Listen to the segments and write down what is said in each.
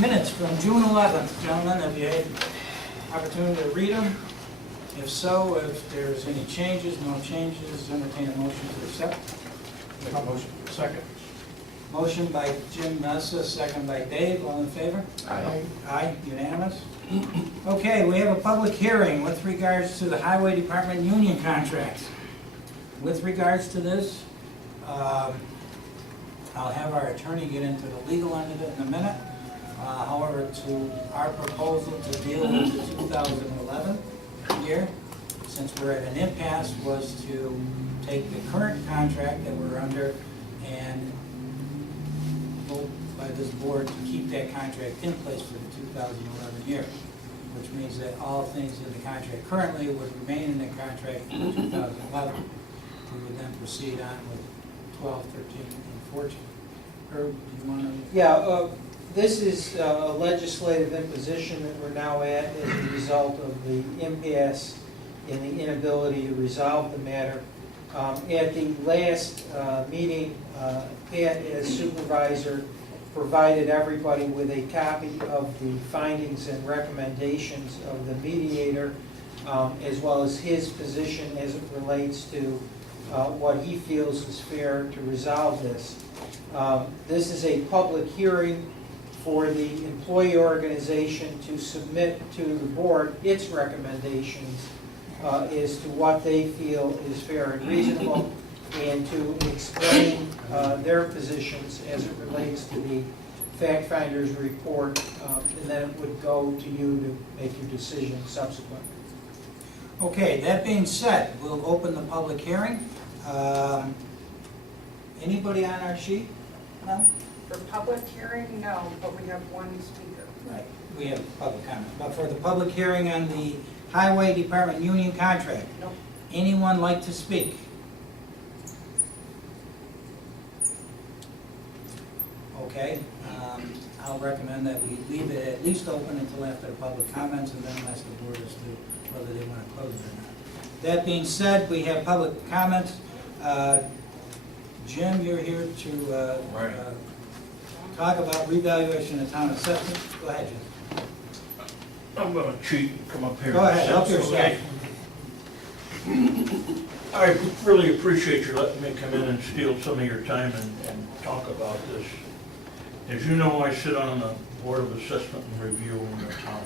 Minutes from June 11th, gentlemen, have you had opportunity to read them? If so, if there's any changes, no changes, entertain a motion to accept. Make a motion. Second. Motion by Jim Messa, second by Dave, all in favor? Aye. Aye, unanimous. Okay, we have a public hearing with regards to the Highway Department union contracts. With regards to this, I'll have our attorney get into the legal end of it in a minute. However, to our proposal to deal with the 2011 year, since we're at an impasse, was to take the current contract that we're under and vote by this board to keep that contract in place for the 2011 year, which means that all things in the contract currently would remain in the contract for 2011. We would then proceed on with 12, 13, and 14. Herb, do you want to? Yeah, this is a legislative imposition that we're now at as a result of the impasse in the inability to resolve the matter. At the last meeting, Pat, as supervisor, provided everybody with a copy of the findings and recommendations of the mediator, as well as his position as it relates to what he feels is fair to resolve this. This is a public hearing for the employee organization to submit to the board its recommendations as to what they feel is fair and reasonable, and to explain their positions as it relates to the fact finder's report, and then it would go to you to make your decision subsequently. Okay, that being said, we'll open the public hearing. Anybody on our sheet? No? For public hearing, no, but we have one speaker. Right, we have public comment. But for the public hearing on the Highway Department union contract, Nope. anyone like to speak? Okay, I'll recommend that we leave it at least open until after the public comments, and then ask the board as to whether they want to close it or not. That being said, we have public comments. Jim, you're here to talk about revaluation of town assessment. Go ahead, Jim. I'm gonna cheat and come up here. Go ahead, help yourself. I really appreciate you letting me come in and steal some of your time and talk about this. As you know, I sit on the Board of Assessment and Review in the town.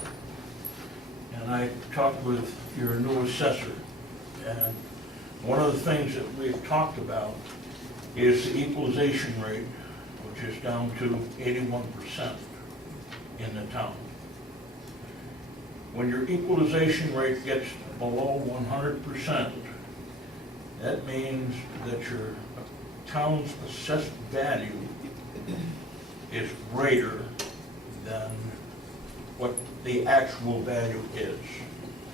And I talked with your new assessor, and one of the things that we've talked about is the equalization rate, which is down to 81% in the town. When your equalization rate gets below 100%, that means that your town's assessed value is greater than what the actual value is,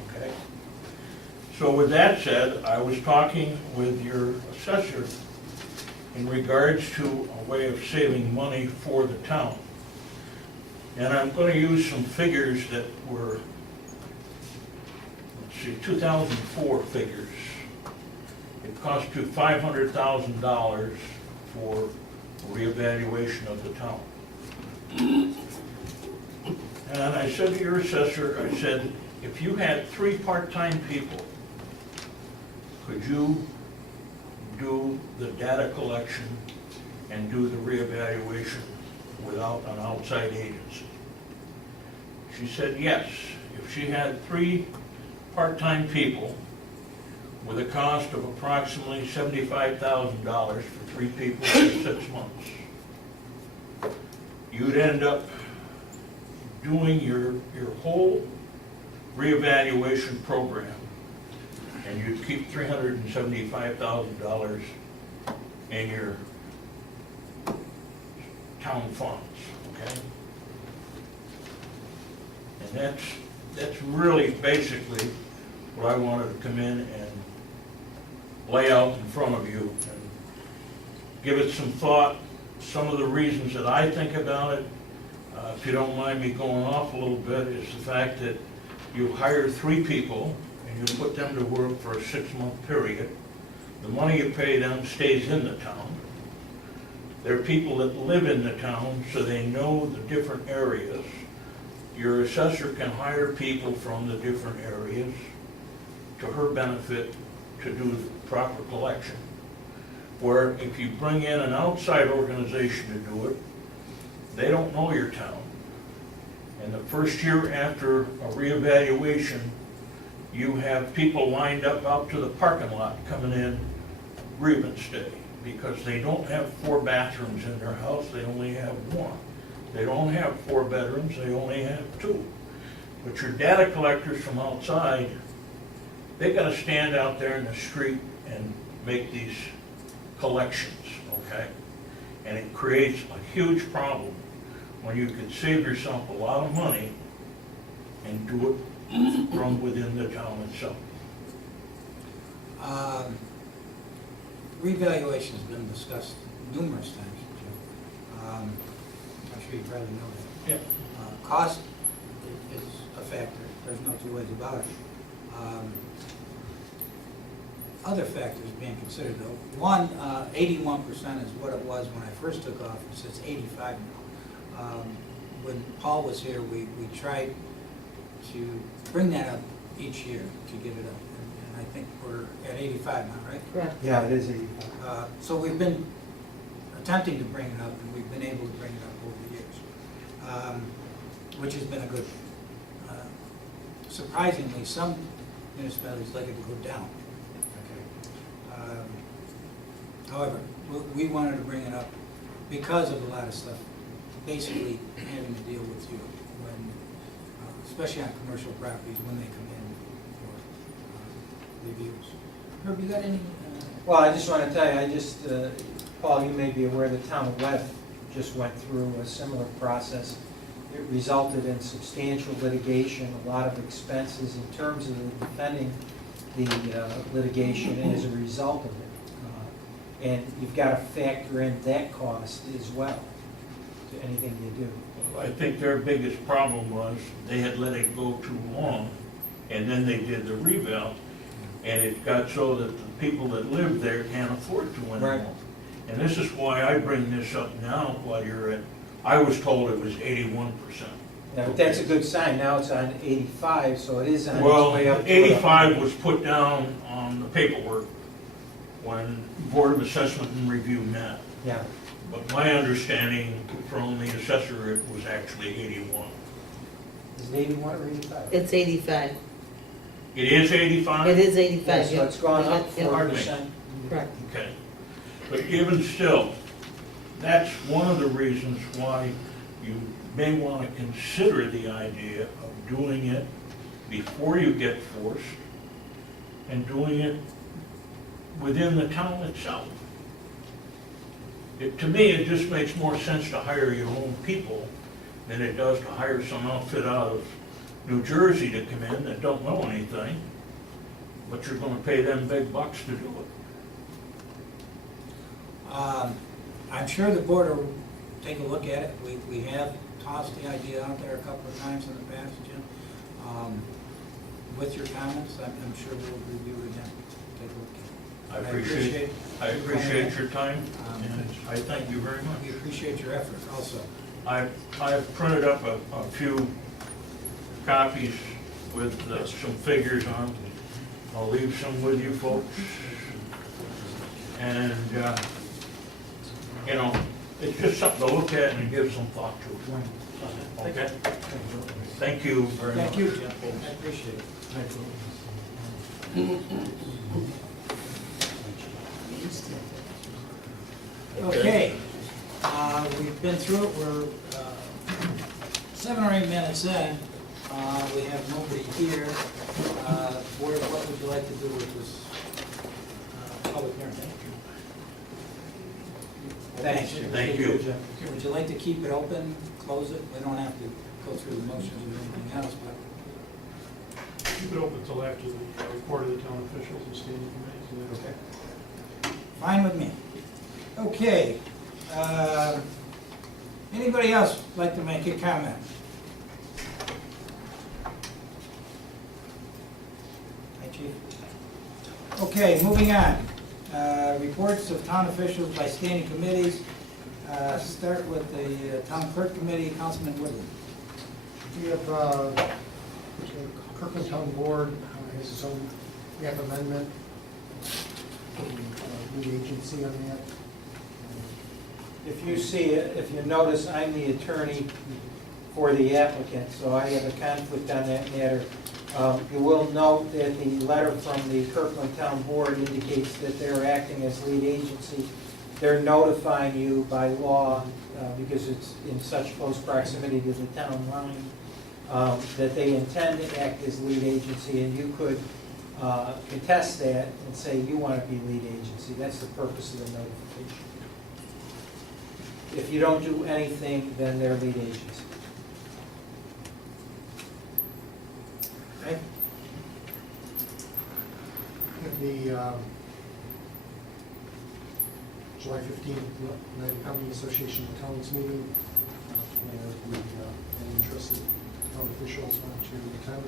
okay? So with that said, I was talking with your assessor in regards to a way of saving money for the town. And I'm going to use some figures that were, let's see, 2004 figures. It cost you $500,000 for reevaluation of the town. And I said to your assessor, I said, if you had 3 part-time people, could you do the data collection and do the reevaluation without an outside agency? She said yes. If she had 3 part-time people with a cost of approximately $75,000 for 3 people for 6 months, you'd end up doing your whole reevaluation program, and you'd keep $375,000 in your town funds, okay? And that's really basically what I wanted to come in and lay out in front of you and give it some thought. Some of the reasons that I think about it, if you don't mind me going off a little bit, is the fact that you hire 3 people and you put them to work for a 6-month period. The money you pay them stays in the town. They're people that live in the town, so they know the different areas. Your assessor can hire people from the different areas to her benefit to do the proper collection. Where if you bring in an outside organization to do it, they don't know your town. And the first year after a reevaluation, you have people lined up out to the parking lot coming in grievance day, because they don't have 4 bathrooms in their house, they only have 1. They don't have 4 bedrooms, they only have 2. But your data collectors from outside, they gotta stand out there in the street and make these collections, okay? And it creates a huge problem when you could save yourself a lot of money and do it from within the town itself. Revaluation's been discussed numerous times, Jim. I'm sure you probably know that. Yeah. Cost is a factor, there's no two ways about it. Other factors being considered though. One, 81% is what it was when I first took office, it's 85 now. When Paul was here, we tried to bring that up each year to get it up. And I think we're at 85 now, right? Correct. Yeah, it is 85. So we've been attempting to bring it up, and we've been able to bring it up over the years, which has been a good, surprisingly, some municipalities like it to go down. However, we wanted to bring it up because of a lot of stuff, basically having to deal with you, when, especially on commercial properties, when they come in for reviews. Herb, you got any? Well, I just want to tell you, Paul, you may be aware the town of Webb just went through a similar process. It resulted in substantial litigation, a lot of expenses in terms of defending the litigation as a result of it. And you've got to factor in that cost as well to anything you do. I think their biggest problem was they had let it go too long, and then they did the reval, and it got so that the people that live there can't afford to anymore. Right. And this is why I bring this up now while you're at, I was told it was 81%. Yeah, but that's a good sign. Now it's on 85, so it is on its Well, way up. to 85 was put down on the paperwork when Board of Assessment and Review met. Yeah. But my understanding from the assessor, it was actually 81. Is it 81 or 85? It's 85. It is 85? It is Yeah, 85. so it's gone up Yeah, yeah. 4%. Correct. Okay. But even still, that's one of the reasons why you may want to consider the idea of doing it before you get forced and doing it within the town itself. To me, it just makes more sense to hire your own people than it does to hire some outfit out of New Jersey to come in that don't know anything, but you're gonna pay them big bucks to do it. I'm sure the board will take a look at it. We have tossed the idea out there a couple of times in the past, Jim. With your comments, I'm sure we'll review it again, take a look at it. I appreciate your time, and I thank you very We much. appreciate your effort also. I've printed up a few copies with some figures on. I'll leave some with you folks. And, you know, it's just something to look at and give some thought to. Okay? Thank you very much. Thank you, Jim. I appreciate it. Okay, we've been through it, we're 7 or 8 minutes in, we have nobody here. Board, what would you like to do with this public hearing? Thanks. Thank you. Would you like to keep it open, close it? We don't have to go through the motions or anything else, but Keep it open until after the report of the town officials and standing committees. okay. Fine with me. Okay. Anybody else like to make a comment? Hi, Chief. Okay, moving on. Reports of town officials by standing committees. Start with the Town Clerk Committee, Councilman Woodley. We have, the Kirkland Town Board has its own gap amendment, lead agency on that. If you see, if you notice, I'm the attorney for the applicant, so I have a conflict on that matter. You will note that the letter from the Kirkland Town Board indicates that they're acting as lead agency. They're notifying you by law, because it's in such close proximity to the town line, that they intend to act as lead agency, and you could contest that and say you want to be lead agency. That's the purpose of the notification. If you don't do anything, then they're lead agency. Okay. At the July 15th United County Association of Towns meeting, where any interested town officials want to attend.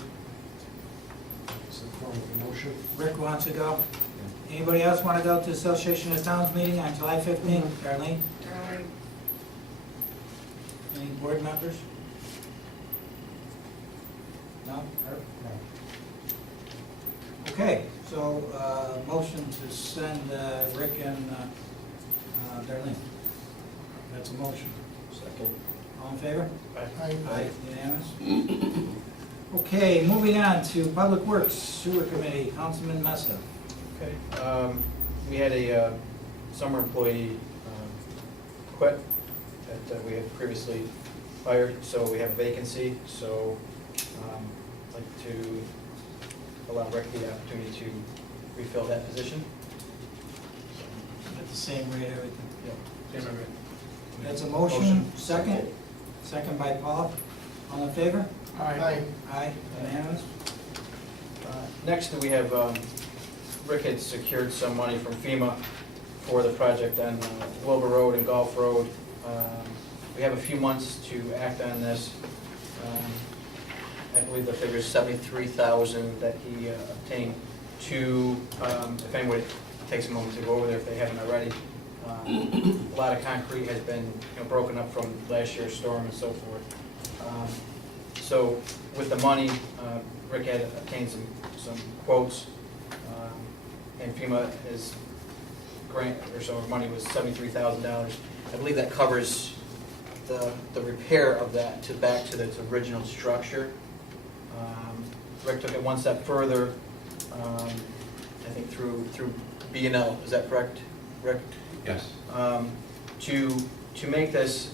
It's a form of a motion. Rick wants to go. Anybody else want to go to Association of Towns meeting on July 15th? Darlene? Darlene, Any board members? No? Herb? No. Okay, so, motion to send Rick and Darlene. That's a motion. Second. All in favor? Aye. Unanimous? Okay, moving on to Public Works Sewer Committee, Councilman Messa. Okay, we had a summer employee quit that we had previously hired, so we have a vacancy, so I'd like to allow Rick the opportunity to refill that position. At the same rate, everything. Same number. That's a motion, second? Second by Paul. All in favor? Aye. Aye, unanimous? Next, we have, Rick had secured some money from FEMA for the project on Wilbur Road and Gulf Road. We have a few months to act on this. I believe the figure is $73,000 that he obtained to, if anybody takes a moment to go over there if they haven't already. A lot of concrete has been broken up from last year's storm and so forth. So with the money, Rick had obtained some quotes, and FEMA has grant, or so money was $73,000. I believe that covers the repair of that back to its original structure. Rick took it one step further, I think through B&L, is that correct, Rick? Yes. To make this,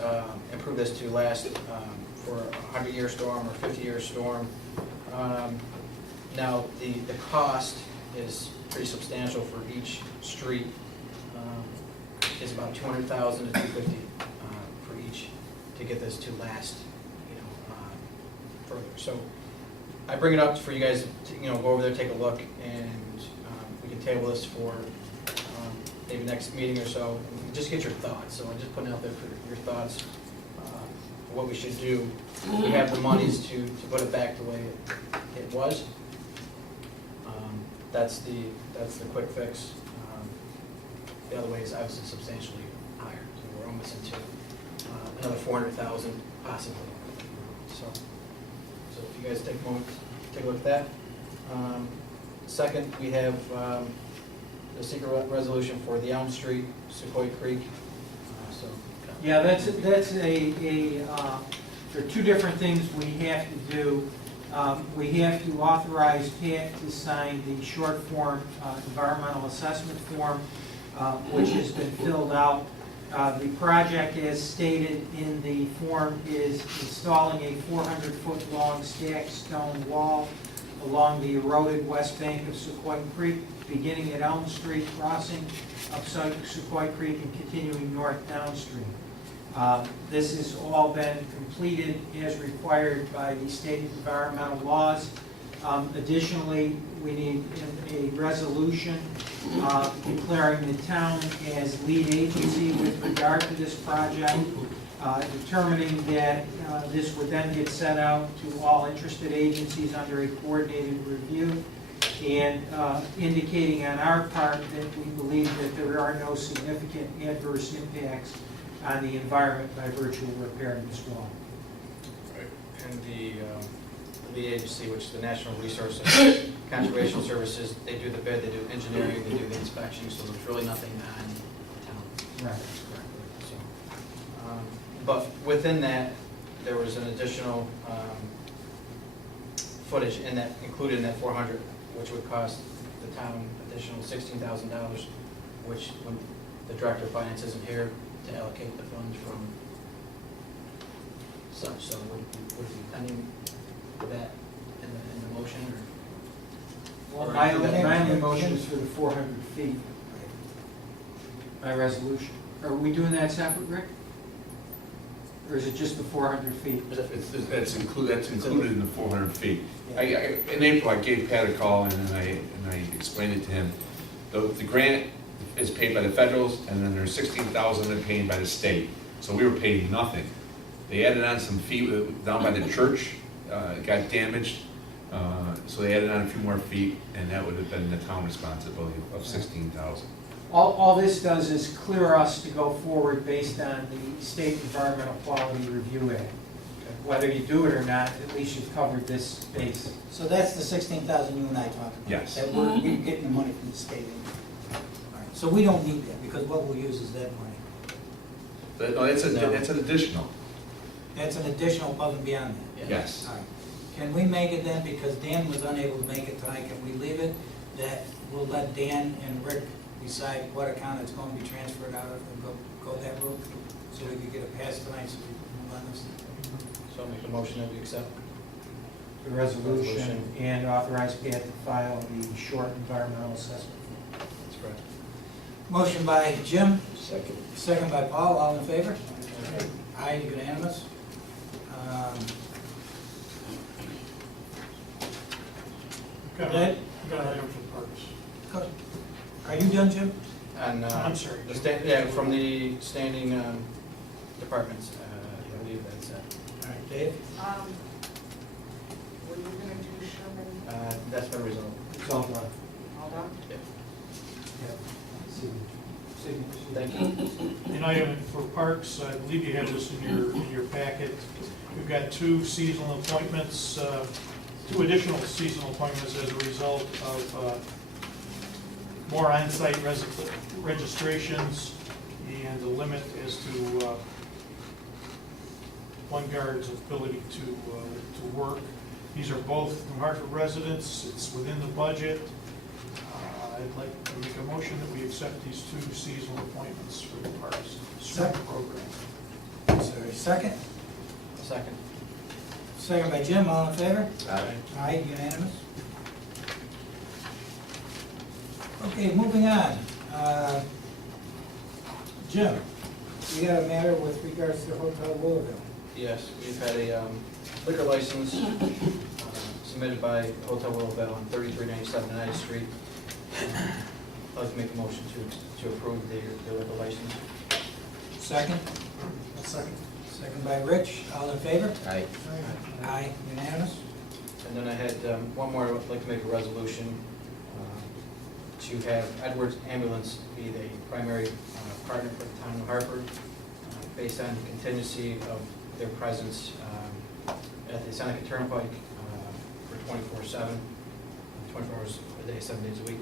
improve this to last for a 100-year storm or 50-year storm. Now, the cost is pretty substantial for each street. It's about $200,000 to $250,000 for each to get this to last, further. So I bring it up for you guys to go over there, take a look, and we can table this for maybe next meeting or so. And just get your thoughts. So I'm just putting out there for your thoughts. What we should do. We have the monies to put it back the way it was. That's the quick fix. The other way is obviously substantially higher. So we're almost into another $400,000 possibly. So if you guys take a moment, take a look at that. Second, we have the secret resolution for the Elm Street, Sequoia Creek. Yeah, that's there are two different things we have to do. We have to authorize Pat to sign the short form environmental assessment form, which has been filled out. The project, as stated in the form, is installing a 400-foot long stacked stone wall along the eroded west bank of Sequoia Creek, beginning at Elm Street, crossing up Sequoia Creek and continuing north downstream. This has all been completed as required by the state environmental laws. Additionally, we need a resolution declaring the town as lead agency with regard to this project, determining that this would then get sent out to all interested agencies under a coordinated review, and indicating on our part that we believe that there are no significant adverse impacts on the environment by virtue of repairing this wall. And the lead agency, which is the National Resource and Conservation Services, they do the bid, they do engineering, they do the inspection, so there's really nothing on the town. Right. So, but within that, there was an additional footage in that, included in that 400, which would cost the town additional $16,000, which when the director of finance isn't here to allocate the funds from such, so would be pending that in the motion, or? Well, my only motion is for the 400 feet by resolution. Are we doing that separate, Rick? Or is it just the 400 feet? That's included in the 400 feet. In April, I gave Pat a call and I explained it to him. The grant is paid by the federals, and then there's 16,000 they're paying by the state. So we were paying nothing. They added on some feet down by the church, got damaged. So they added on a few more feet, and that would have been the town responsibility of 16,000. All this does is clear us to go forward based on the State Environmental Quality Review Act. Whether you do it or not, at least you've covered this base. So that's the 16,000 you and I talked about? Yes. That we're getting the money from the state. All right. So we don't need that, because what we'll use is that money. No, that's an additional. That's an additional above and beyond that? Yes. All right. Can we make it then, because Dan was unable to make it tonight, can we leave it that we'll let Dan and Rick decide what account it's going to be transferred out of and go that route? So we could get a pass tonight, so we can move on this. So I'll make a motion that we accept. The resolution and authorize Pat to file the short environmental assessment. That's correct. Motion by Jim, Second. second by Paul, all in favor? Aye, unanimous. Got Ed? an item for parks. Are you done, Jim? And, I'm sorry. from the standing departments, I believe that's it. All right, Dave? Were you gonna do Sherman? That's been resolved. It's all done. All done? Thank you. An item for parks, I believe you have this in your packet. We've got two seasonal appointments, two additional seasonal appointments as a result of more on-site registrations and a limit as to one guard's ability to work. These are both New Hartford residents. It's within the budget. I'd like to make a motion that we accept these two seasonal appointments for the parks swim program. Sorry, second? Second. Second by Jim, all in favor? Aye. Aye, unanimous. Okay, moving on. Jim, you got a matter with regards to Hotel Willowville. Yes, we've had a liquor license submitted by Hotel Willowville on 3397 United Street. I'd like to make a motion to approve the liquor license. Second? Second. Second by Rich, all in favor? Aye. Aye, unanimous. And then I had one more, I'd like to make a resolution to have Edwards Ambulance be the primary partner for the town of Hartford, based on the contingency of their presence at the Seneca Turnpike for 24/7, 24 hours a day, 7 days a week.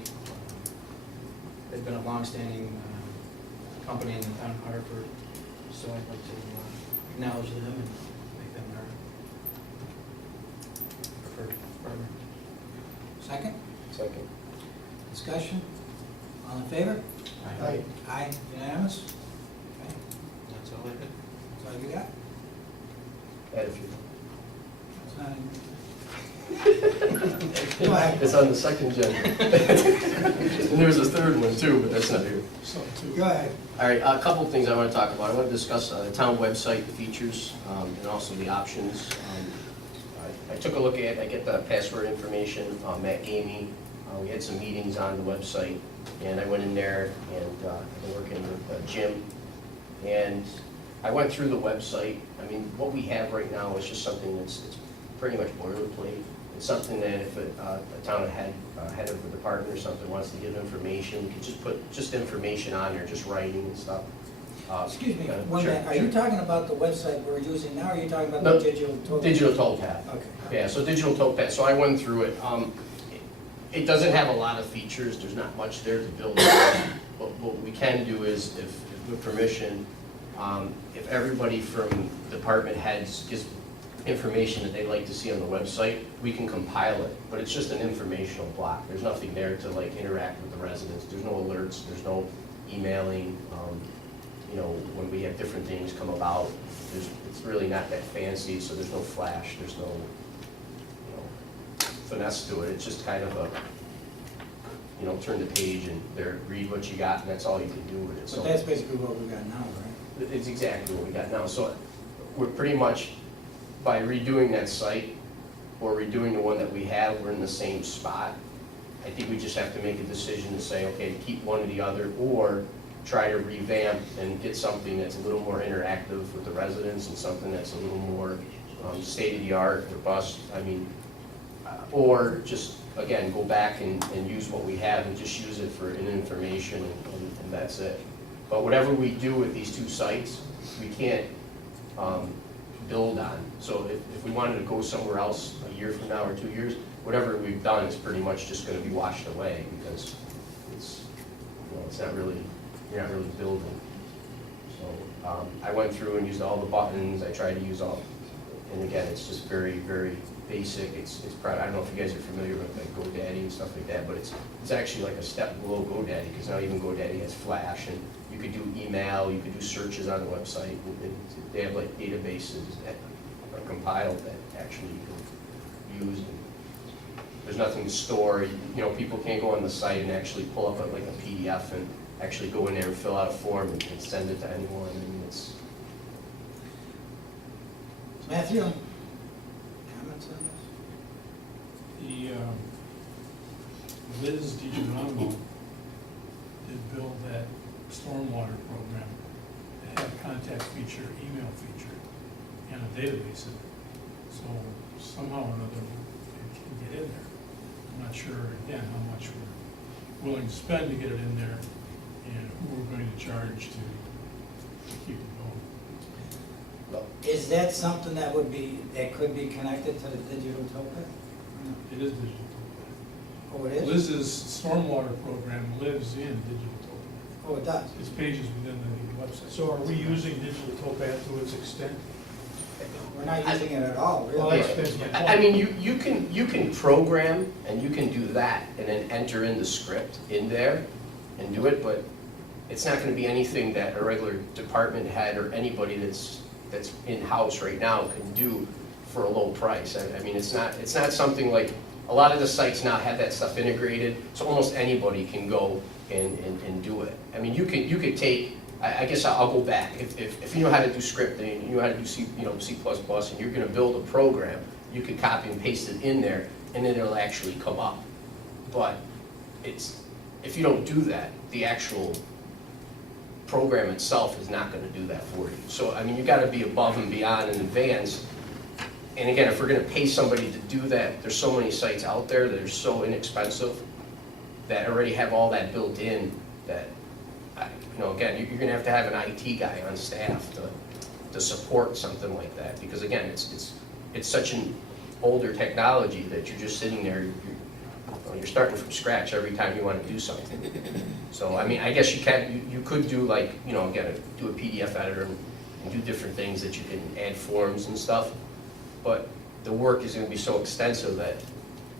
They've been a long-standing company in the town of Hartford, so I'd like to acknowledge them and make them our preferred partner. Second? Second. Discussion? All in favor? Aye. Aye, unanimous. Okay, That's all I did. that's all you got? Add a few. That's not in- Go ahead. It's on the second gen. And there's a third one too, but that's not here. Go ahead. All right, a couple of things I want to talk about. I want to discuss the town website, the features, and also the options. I took a look at, I get the password information, Matt gave me. We had some meetings on the website, and I went in there and I've been working with Jim. And I went through the website. I mean, what we have right now is just something it's pretty much boilerplate. It's something that if a town head of the department or something wants to give information, we can just put just information on there, just writing and stuff. Excuse me, Sure, one minute, are you sure. talking about the website we're using now, or are you talking about No, the digital total? Digital tollpath. Okay. Yeah, so digital tollpath, so I went through it. It doesn't have a lot of features, there's not much there to build on. But what we can do is, if with permission, if everybody from department heads gives information that they'd like to see on the website, we can compile it, but it's just an informational block. There's nothing there to like interact with the residents, there's no alerts, there's no emailing. You know, when we have different things come about, it's really not that fancy, so there's no flash, there's no, you know, finesse to it. It's just kind of a, you know, turn the page and there, read what you got, and that's all you can do with it. So So that's basically what we got now, right? it's exactly what we got now. So we're pretty much, by redoing that site or redoing the one that we have, we're in the same spot. I think we just have to make a decision to say, okay, keep one or the other, or try to revamp and get something that's a little more interactive with the residents and something that's a little more state-of-the-art, robust. I mean, or just, again, go back and use what we have and just use it for an information and that's it. But whatever we do with these two sites, we can't build on. So if we wanted to go somewhere else a year from now or 2 years, whatever we've done is pretty much just gonna be washed away because it's, you know, it's not really, you're not really building. So I went through and used all the buttons, I tried to use all, and again, it's just very, very basic. It's probably, I don't know if you guys are familiar with like GoDaddy and stuff like that, but it's actually like a step below GoDaddy, because now even GoDaddy has Flash, and you could do email, you could do searches on the website, and they have like databases that are compiled that actually you can use. There's nothing to store, you know, people can't go on the site and actually pull up like a PDF and actually go in there and fill out a form and send it to anyone, and it's, Matthew, comments on this? The Liz DiGiorno did build that stormwater program that had a contact feature, email feature, and a database in it. So somehow or another it can get in there. I'm not sure, again, how much we're willing to spend to get it in there and who we're going to charge to keep it going. Is that something that would be, that could be connected to the digital token? It is digital. Oh, it is? Liz's stormwater program lives in digital token. Oh, it does? It's pages within the website. So are we using digital towpath to its extent? We're not using it at all, Well, really. that's my point. I mean, you can program and you can do that and then enter in the script in there and do it, but it's not gonna be anything that a regular department head or anybody that's in-house right now can do for a low price. I mean, it's not something like, a lot of the sites now have that stuff integrated, so almost anybody can go and do it. I mean, you could take, I guess I'll go back. If you know how to do scripting, you know how to do C++, and you're gonna build a program, you could copy and paste it in there, and then it'll actually come up. But if you don't do that, the actual program itself is not gonna do that for you. So, I mean, you gotta be above and beyond in advance. And again, if we're gonna pay somebody to do that, there's so many sites out there that are so inexpensive that already have all that built in that, you know, again, you're gonna have to have an IT guy on staff to support something like that. Because again, it's such an older technology that you're just sitting there, you're starting from scratch every time you wanna do something. So, I mean, I guess you could do like, you know, again, do a PDF editor and do different things that you can add forms and stuff. But the work is gonna be so extensive that,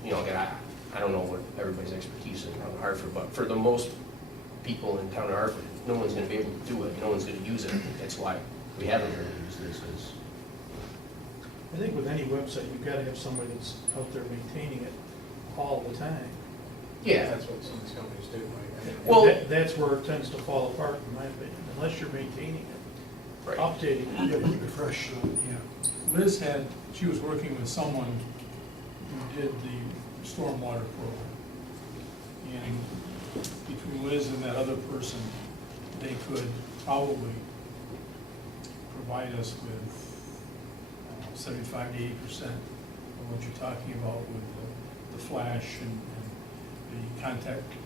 you know, again, I don't know what everybody's expertise is around Hartford, but for the most people in town of Hartford, no one's gonna be able to do it, no one's gonna use it. That's why we haven't really used this. I think with any website, you've got to have somebody that's out there maintaining it all the time. Yeah, That's what some of these companies do, right? And Well- that's where it tends to fall apart, in my opinion, unless you're maintaining it, right. updating You it. gotta keep it fresh. Yeah. Liz she was working with someone who did the stormwater program. And between Liz and that other person, they could probably provide us with 75 to 80% of what you're talking about with the Flash and the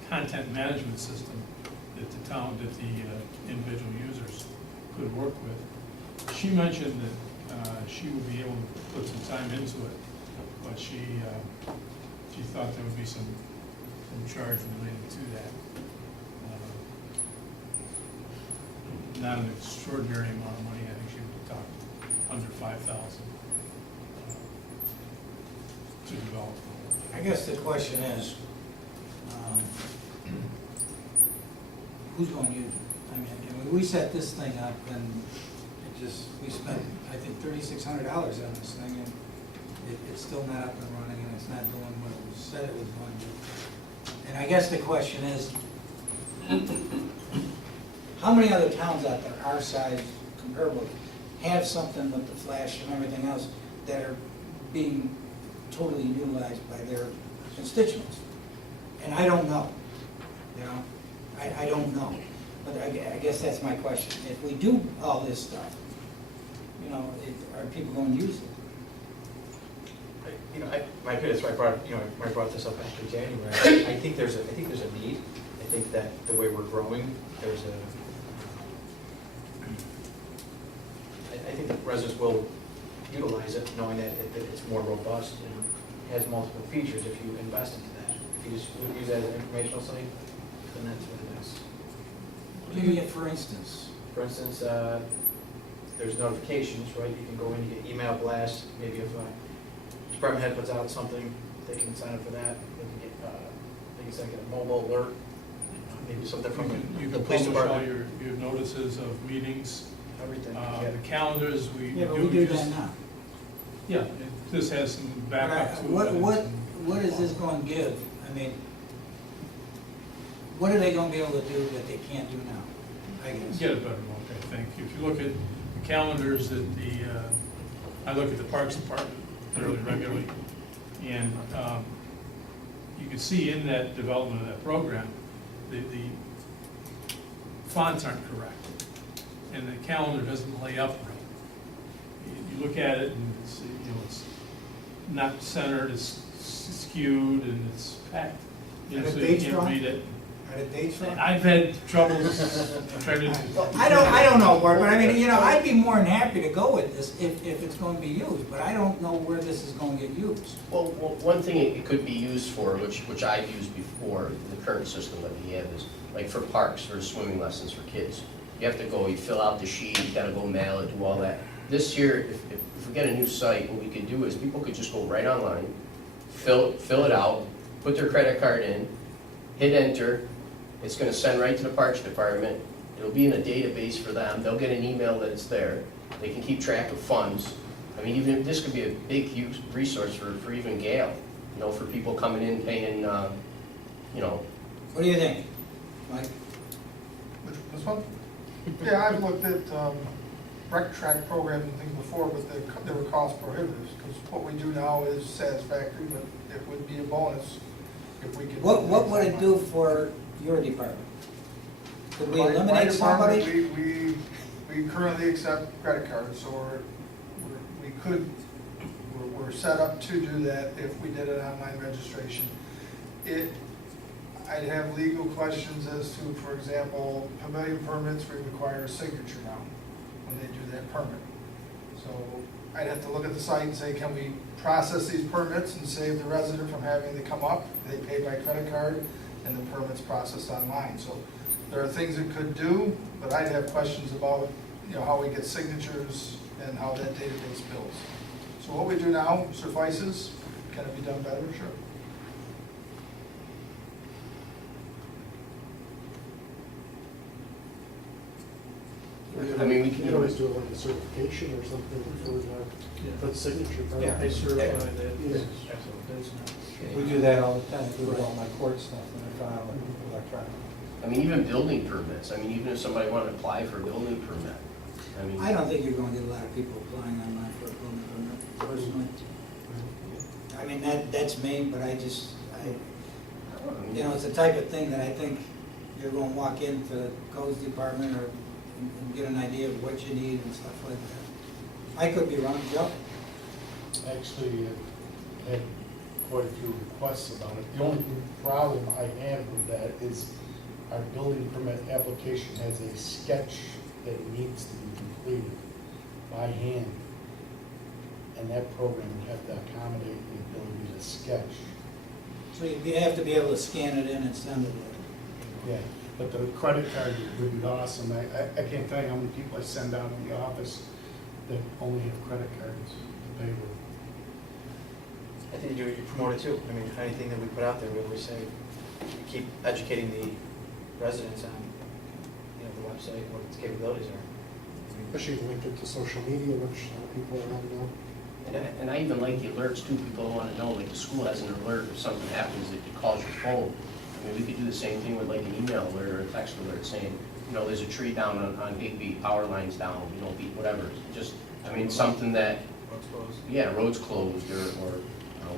content management system that the individual users could work with. She mentioned that she would be able to put some time into it, but she thought there would be some charge related to that. Not an extraordinary amount of money, I think she would talk under 5,000 to develop. I guess the question is, who's going to use it? I mean, we set this thing up and we spent, I think, $3,600 on this thing, and it's still not up and running, and it's not doing what it was said it was going to do. And I guess the question is, how many other towns out there, our size, comparable, have something with the flash and everything else that are being totally utilized by their constituents? And I don't know, you know, I don't know. But I guess that's my question. If we do all this stuff, you know, are people going to use it? My opinion is why I brought this up back in January. I think there's a need. I think that the way we're growing, I think the residents will utilize it, knowing that it's more robust and has multiple features if you invest into that. If you just use that as an informational site, then that's what it is. Give me it, for instance. For instance, there's notifications, right? You can go in, you get email blasts. Maybe if a department head puts out something, they can sign up for that. They can get a mobile alert, maybe something from You the can police publish all department. your notices of meetings, Everything. the calendars, we Yeah, but we do just- that now. Yeah, this has some backup to it. What is this going to give? I mean, what are they going to be able to do that they can't do now, I guess? Get a better look, I think. If you look at the calendars that I look at the Parks Department fairly regularly, and you can see in that development of that program, the fonts aren't correct, and the calendar doesn't lay up right. You look at it and it's, it's not centered, it's skewed, and it's packed. And the So dates you can't wrong? read it. Are the dates wrong? I've had troubles trying to. I don't know, Bart, but I mean, I'd be more than happy to go with this if it's going to be used, but I don't know where this is going to get used. Well, one thing it could be used for, which I've used before, the current system that we have is, like for parks, for swimming lessons for kids. You have to go, you fill out the sheet, you gotta go mail it, do all that. This year, if we get a new site, what we could do is people could just go right online, fill it out, put their credit card in, hit enter. It's gonna send right to the Parks Department. It'll be in a database for them. They'll get an email that it's there. They can keep track of funds. I mean, even this could be a big, huge resource for even Gale, for people coming in paying, What do you think, Mike? This one? Yeah, I've looked at rec track programs and things before, but they were cost prohibitive, because what we do now is satisfactory, but it would be a bonus if we could. What would it do for your department? Could we My eliminate department, somebody? We currently accept credit cards, so we're set up to do that if we did an online registration. I'd have legal questions as to, for example, pavilion permits, we require a signature now when they do that permit. So I'd have to look at the site and say, can we process these permits and save the resident from having to come up? They pay by credit card and the permit's processed online. So there are things it could do, but I'd have questions about, how we get signatures and how that database builds. So what we do now suffices. Can it be done better? Sure. I mean, we can You do can always it. do it like a certification or something for the signature. part. Yeah, I certify that. Yeah. We do that all the time, we do all my court stuff and I file it electronically. I mean, even building permits. I mean, even if somebody wanted to apply for a building permit. I mean, I don't think you're going to get a lot of people applying online for a building permit, personally. I mean, that's me, but it's the type of thing that I think you're going to walk into the codes department and get an idea of what you need and stuff like that. I could be wrong, Joe. Actually, had quite a few requests about it. The only problem I have with that is our building permit application has a sketch that needs to be completed by hand. And that program would have to accommodate the ability to sketch. So you have to be able to scan it in and send it in. Yeah, but the credit card would be awesome. I can't tell you how many people I send out in the office that only have credit cards to pay with. I think you promote it too. I mean, anything that we put out there, we always say, keep educating the residents on, the website, what its capabilities are. Especially linked it to social media, which a lot of people are on now. And I even like the alerts too, people want to know, like the school has an alert if something happens, it calls your phone. I mean, we could do the same thing with like an email alert or a text alert saying, there's a tree down on 8B, power lines down, whatever. Just, I mean, something that, Roads closed. yeah, roads closed or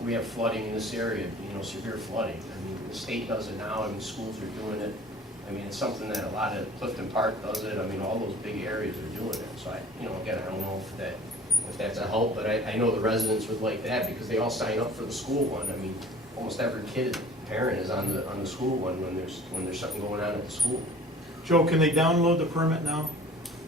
we have flooding in this area, severe flooding. I mean, the state does it now, I mean, schools are doing it. I mean, it's something that a lot of, Clifton Park does it, I mean, all those big areas are doing it. So again, I don't know if that's a help, but I know the residents would like that because they all sign up for the school one. I mean, almost every parent is on the school one when there's something going on at the school. Joe, can they download the permit now?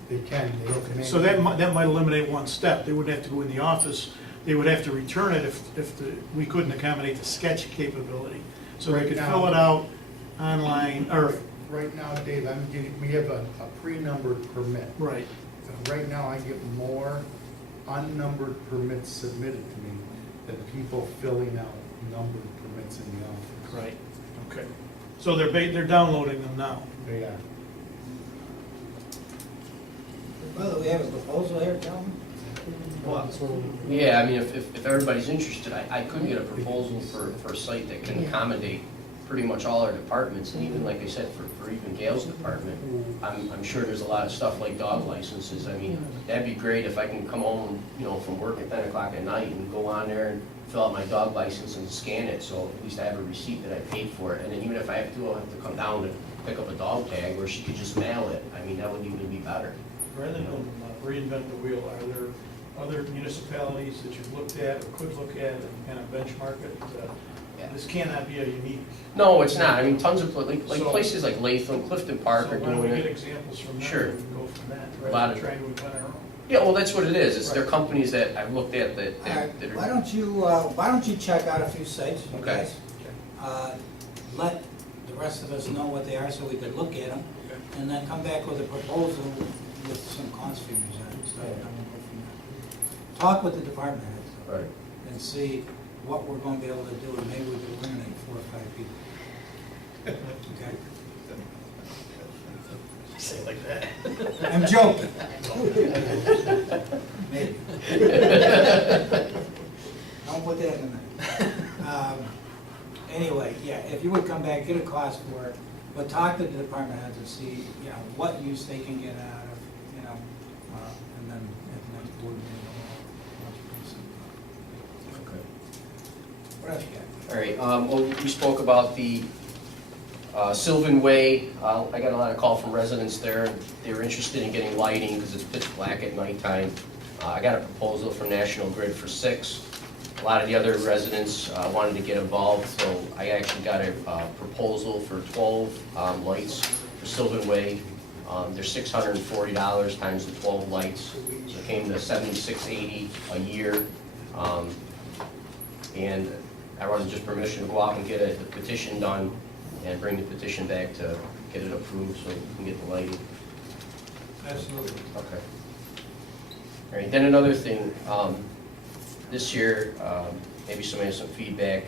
They can, they can. So that might eliminate one step. They wouldn't have to go in the office. They would have to return it if we couldn't accommodate the sketch capability. So they Right could now- fill it out online, or, Right now, Dave, we have a pre-numbered permit. right. Right now, I get more unnumbered permits submitted to me than people filling out numbered permits in the office. Right, okay. So they're downloading them now. They are. Well, do we have a proposal here, Calvin? Well, yeah, I mean, if everybody's interested, I could get a proposal for a site that can accommodate pretty much all our departments, and even, like I said, for even Gail's department, I'm sure there's a lot of stuff like dog licenses. I mean, that'd be great if I can come home, from work at 10 o'clock at night and go on there and fill out my dog license and scan it, so at least I have a receipt that I paid for it. And then even if I have to, I'll have to come down and pick up a dog tag, or she could just mail it. I mean, that would even be better. Rather than reinvent the wheel, are there other municipalities that you've looked at or could look at and kind of benchmark it? Yeah. This cannot be a unique. No, it's not. I mean, tons of, like So- places like Latham, Clifton Park So are why don't we doing get it. examples from them? Sure. And we can go from that, A lot rather of- than trying to invent our own. Yeah, well, that's what it is. It's they're Right. companies that I've looked at that All right, that why are. don't you check out a few sites, you Okay. guys? Let the rest of us know what they are so we could look at them, and then come back with a proposal with some cost figures on it, so then we'll go from there. Talk with the department heads Right. and see what we're going to be able to do, and maybe we could eliminate 4 or 5 people. Okay? Say it like that. I'm joking. Maybe. Don't put that in there. Anyway, yeah, if you would come back, get a cost for it, but talk to the department heads and see, what use they can get out of, and then at the next board meeting, we'll Okay. what else you got? All right, well, we spoke about the Sylvan Way. I got a lot of call from residents there. They were interested in getting lighting because it's pitch black at nighttime. I got a proposal from National Grid for 6. A lot of the other residents wanted to get involved, so I actually got a proposal for 12 lights for Sylvan Way. They're $640 times the 12 lights, so it came to $76.80 a year. And I wanted just permission to go out and get the petition done and bring the petition back to get it approved so we can get the lighting. Absolutely. Okay. All right, then another thing, this year, maybe somebody has some feedback.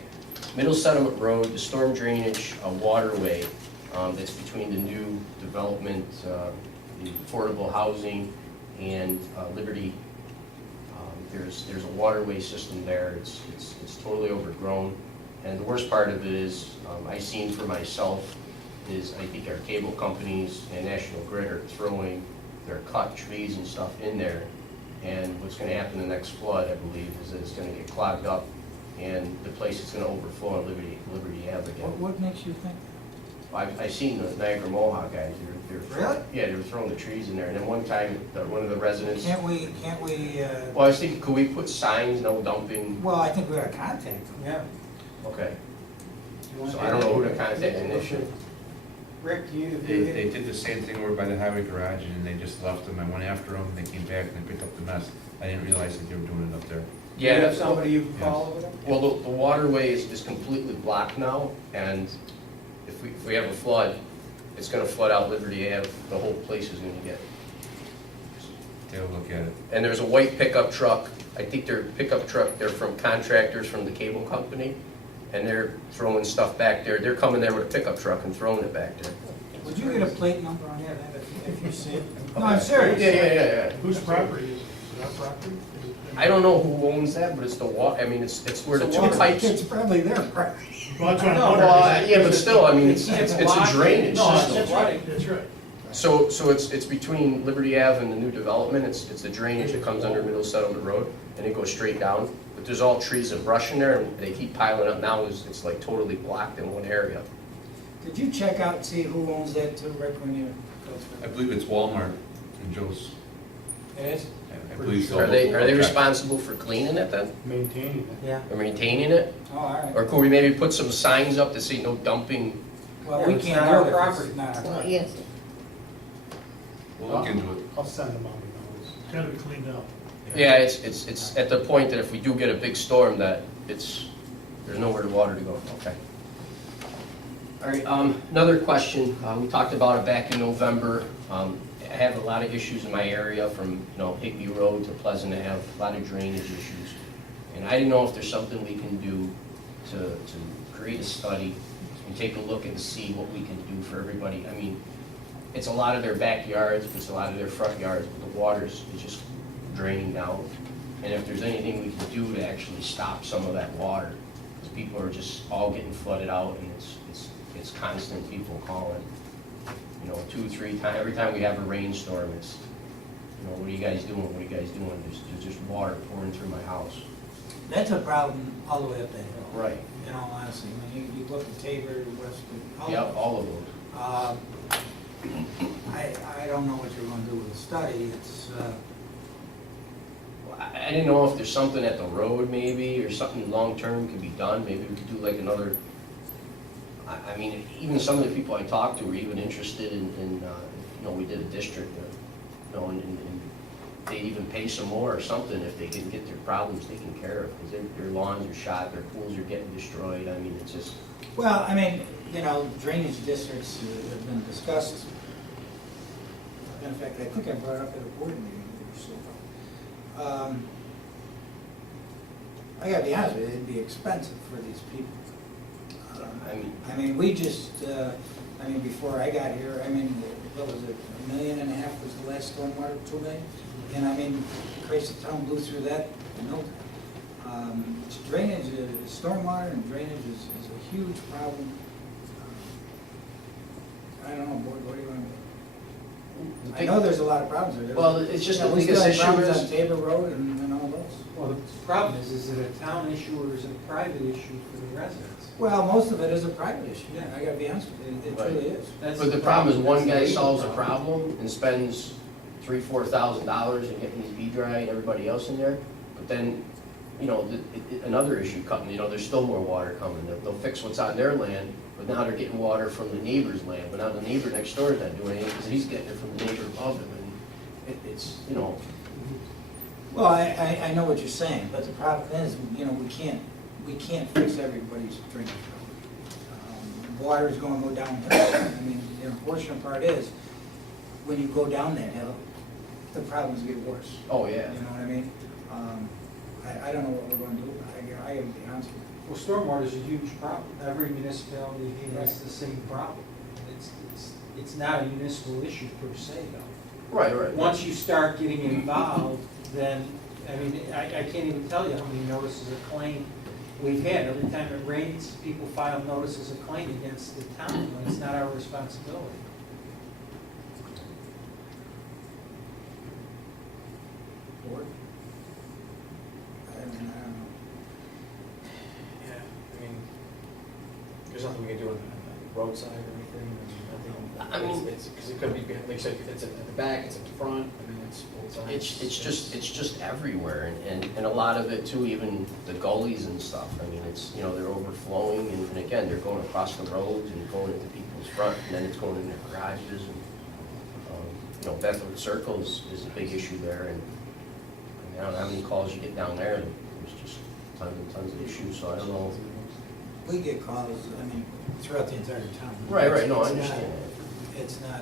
Middle Settlement Road, the storm drainage waterway that's between the new development, the affordable housing, and Liberty. There's a waterway system there. It's totally overgrown. And the worst part of it is, I seen for myself, is I think our cable companies and National Grid are throwing their cut trees and stuff in there. And what's gonna happen the next flood, I believe, is that it's gonna get clogged up and the place is gonna overflow on Liberty Ave again. What makes you think? I seen the Niagara Mohawk guys, they were Really? yeah, they were throwing the trees in there. And then one time, one of the residents, Can't we, well, I was thinking, could we put signs, no dumping? well, I think we ought to contact them. Yeah. Okay, You want so to I do don't know that? who to contact initially. Rick, They did the same thing over by the highway garage, and they just left them. I went after them, they came back and they picked up the mess. I didn't realize that they were doing it up there. you have somebody you can call over there? Well, the waterway is completely blocked now, and if we have a flood, it's gonna flood out Liberty Ave, the whole place is gonna get. Take a look at it. And there's a white pickup truck, I think they're from contractors from the cable company, and they're throwing stuff back there, they're coming there with a pickup truck and throwing it back there. Would you get a plate number on that if you see it? No, I'm serious. Yeah. Whose property is it? Is it our property? Is it- I don't know who owns that, but it's I mean, it's where the two pipes. It's probably their property. Well, that's what I'm No, wondering. Well, yeah, but still, I mean, it's You can't a block it. drainage No, system. that's right, that's right. So it's between Liberty Ave and the new development, it's the drainage that comes under Middle Settlement Road, and it goes straight down. But there's all trees and brush in there, and they keep piling up now, it's like totally blocked in one area. Did you check out and see who owns that too, Rick, when you go I through? believe it's Walmart and Joe's. It is? I believe so. Are they responsible for cleaning it then, Maintaining it. Yeah. or maintaining it? Oh, all right. Or could we maybe put some signs up to say no dumping? Well, Yeah, we it's can't not do our it if it's property. not our Well, property. yes. We'll look into it. I'll send them out a notice. It's gotta be cleaned up. Yeah, it's at the point that if we do get a big storm, that there's nowhere to water to go, okay. All right, another question, we talked about it back in November. I have a lot of issues in my area from, Higbee Road to Pleasant Ave, a lot of drainage issues. And I didn't know if there's something we can do to create a study and take a look and see what we can do for everybody. I mean, it's a lot of their backyards, it's a lot of their front yards, but the water's is just draining down. And if there's anything we can do to actually stop some of that water, because people are just all getting flooded out, and it's constant people calling. 2, 3 times, every time we have a rainstorm, it's, what are you guys doing, what are you guys doing? There's just water pouring through my house. That's a problem all the way up that hill. Right. In all honesty, when you look at Tabor, West, Yep, all of those. I don't know what you're gonna do with the study, it's, I didn't know if there's something at the road maybe, or something long-term could be done, maybe we could do like another, I mean, even some of the people I talked to were even interested in we did a district, and they'd even pay some more or something if they can get their problems taken care of, because their lawns are shot, their pools are getting destroyed, I mean, it's just, well, I mean, drainage districts have been discussed. In fact, I think I brought it up at a board meeting or so. I gotta be honest with you, it'd be expensive for these people. I mean, we just, before I got here, what was it, $1.5 million was the last stormwater, 2 million? And I mean, Crazy Town blew through that in no time. Drainage, stormwater and drainage is a huge problem. I don't know, what do you want to do? I know there's a lot of problems there. well, it's just the We still biggest have issue problems on is, Tabor Road and all those. Well, the problem is it a town issue or is it a private issue for the residents? Well, most of it is a private issue, yeah, I gotta be honest with you, it Right. truly is. That's but the problem is one guy That's the solves a legal problem and spends $3,000-4,000 in getting these B-Dry and everybody else in there, but then, another issue coming, there's still more water coming. They'll fix what's on their land, but now they're getting water from the neighbor's land, but now the neighbor next door is not doing anything because he's getting it from the neighbor above him, and it's. Well, I know what you're saying, but the problem is, we can't fix everybody's drainage problem. Water's gonna go downhill. The unfortunate part is, when you go down that hill, the problems get worse. Oh, yeah. You know what I mean? I don't know what we're gonna do, I gotta be honest with you. Well, stormwater is a huge problem. Every municipality has the same problem. It's not a municipal issue per se, though. Right. Once you start getting involved, then, I can't even tell you how many notices of claim we've had. Every time it rains, people file notices of claim against the town when it's not our responsibility. Board? I don't know. Yeah, there's nothing we can do on the roadside or anything, nothing. Because it could be, like you said, it's at the back, it's at the front, it's both sides. It's just everywhere, and a lot of it too, even the gullies and stuff, it's, they're overflowing, and again, they're going across the roads and going into people's people's front, and then it's going in their garages, and, you know, Bethel Circle is a big issue there, and I mean, I don't know how many calls you get down there, there's just tons and tons of issues, so I don't know. We get calls, I mean, throughout the entire town. Right, no, I It's understand not- that. It's not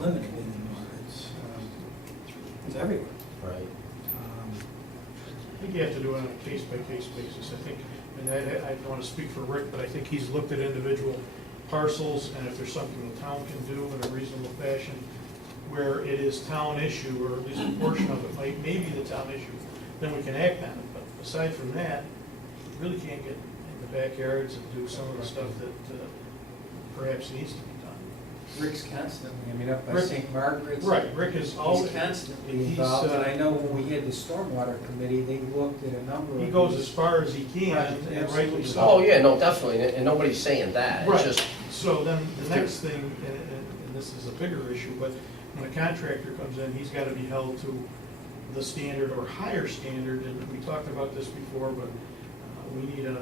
limited anymore, it's everywhere. Right. I think you have to do it on a case-by-case basis. I think, and I don't want to speak for Rick, but I think he's looked at individual parcels, and if there's something the town can do in a reasonable fashion where it is town issue, or at least a portion of it may be the town issue, then we can act on it. But aside from that, you really can't get in the backyards and do some of the stuff that perhaps needs to be done. Rick's constantly, I mean, up by Rick- St. Margaret's. Right, Rick is always, He's constantly he's, involved, and I know when we had the stormwater committee, they looked at a number of. he goes these as far as he can, Right, and absolutely. rightly so. Oh, yeah, no, definitely, and nobody's saying that, it's Right. just, So then the next thing, and this is a bigger issue, but when a contractor comes in, he's gotta be held to the standard or higher standard, and we talked about this before, but we need a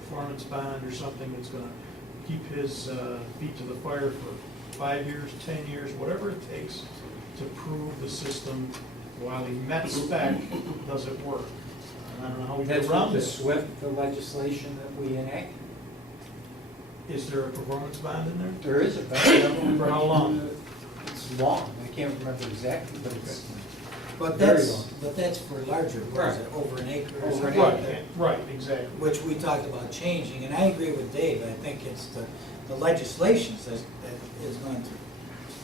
performance bond or something that's gonna keep his feet to the fire for 5 years, 10 years, whatever it takes to prove the system, while he met spec, does it work? And I don't know how we get That's what around the this. SWIFT, the legislation that we enacted. Is there a performance bond in there? There is a bunch of them. For how long? It's long, I can't remember exactly, but it's But very that's, long. but that's for larger, what is it, over an acre or Over an something like acre. that? Right, exactly. Which we talked about changing, and I agree with Dave, I think it's the legislation that is going to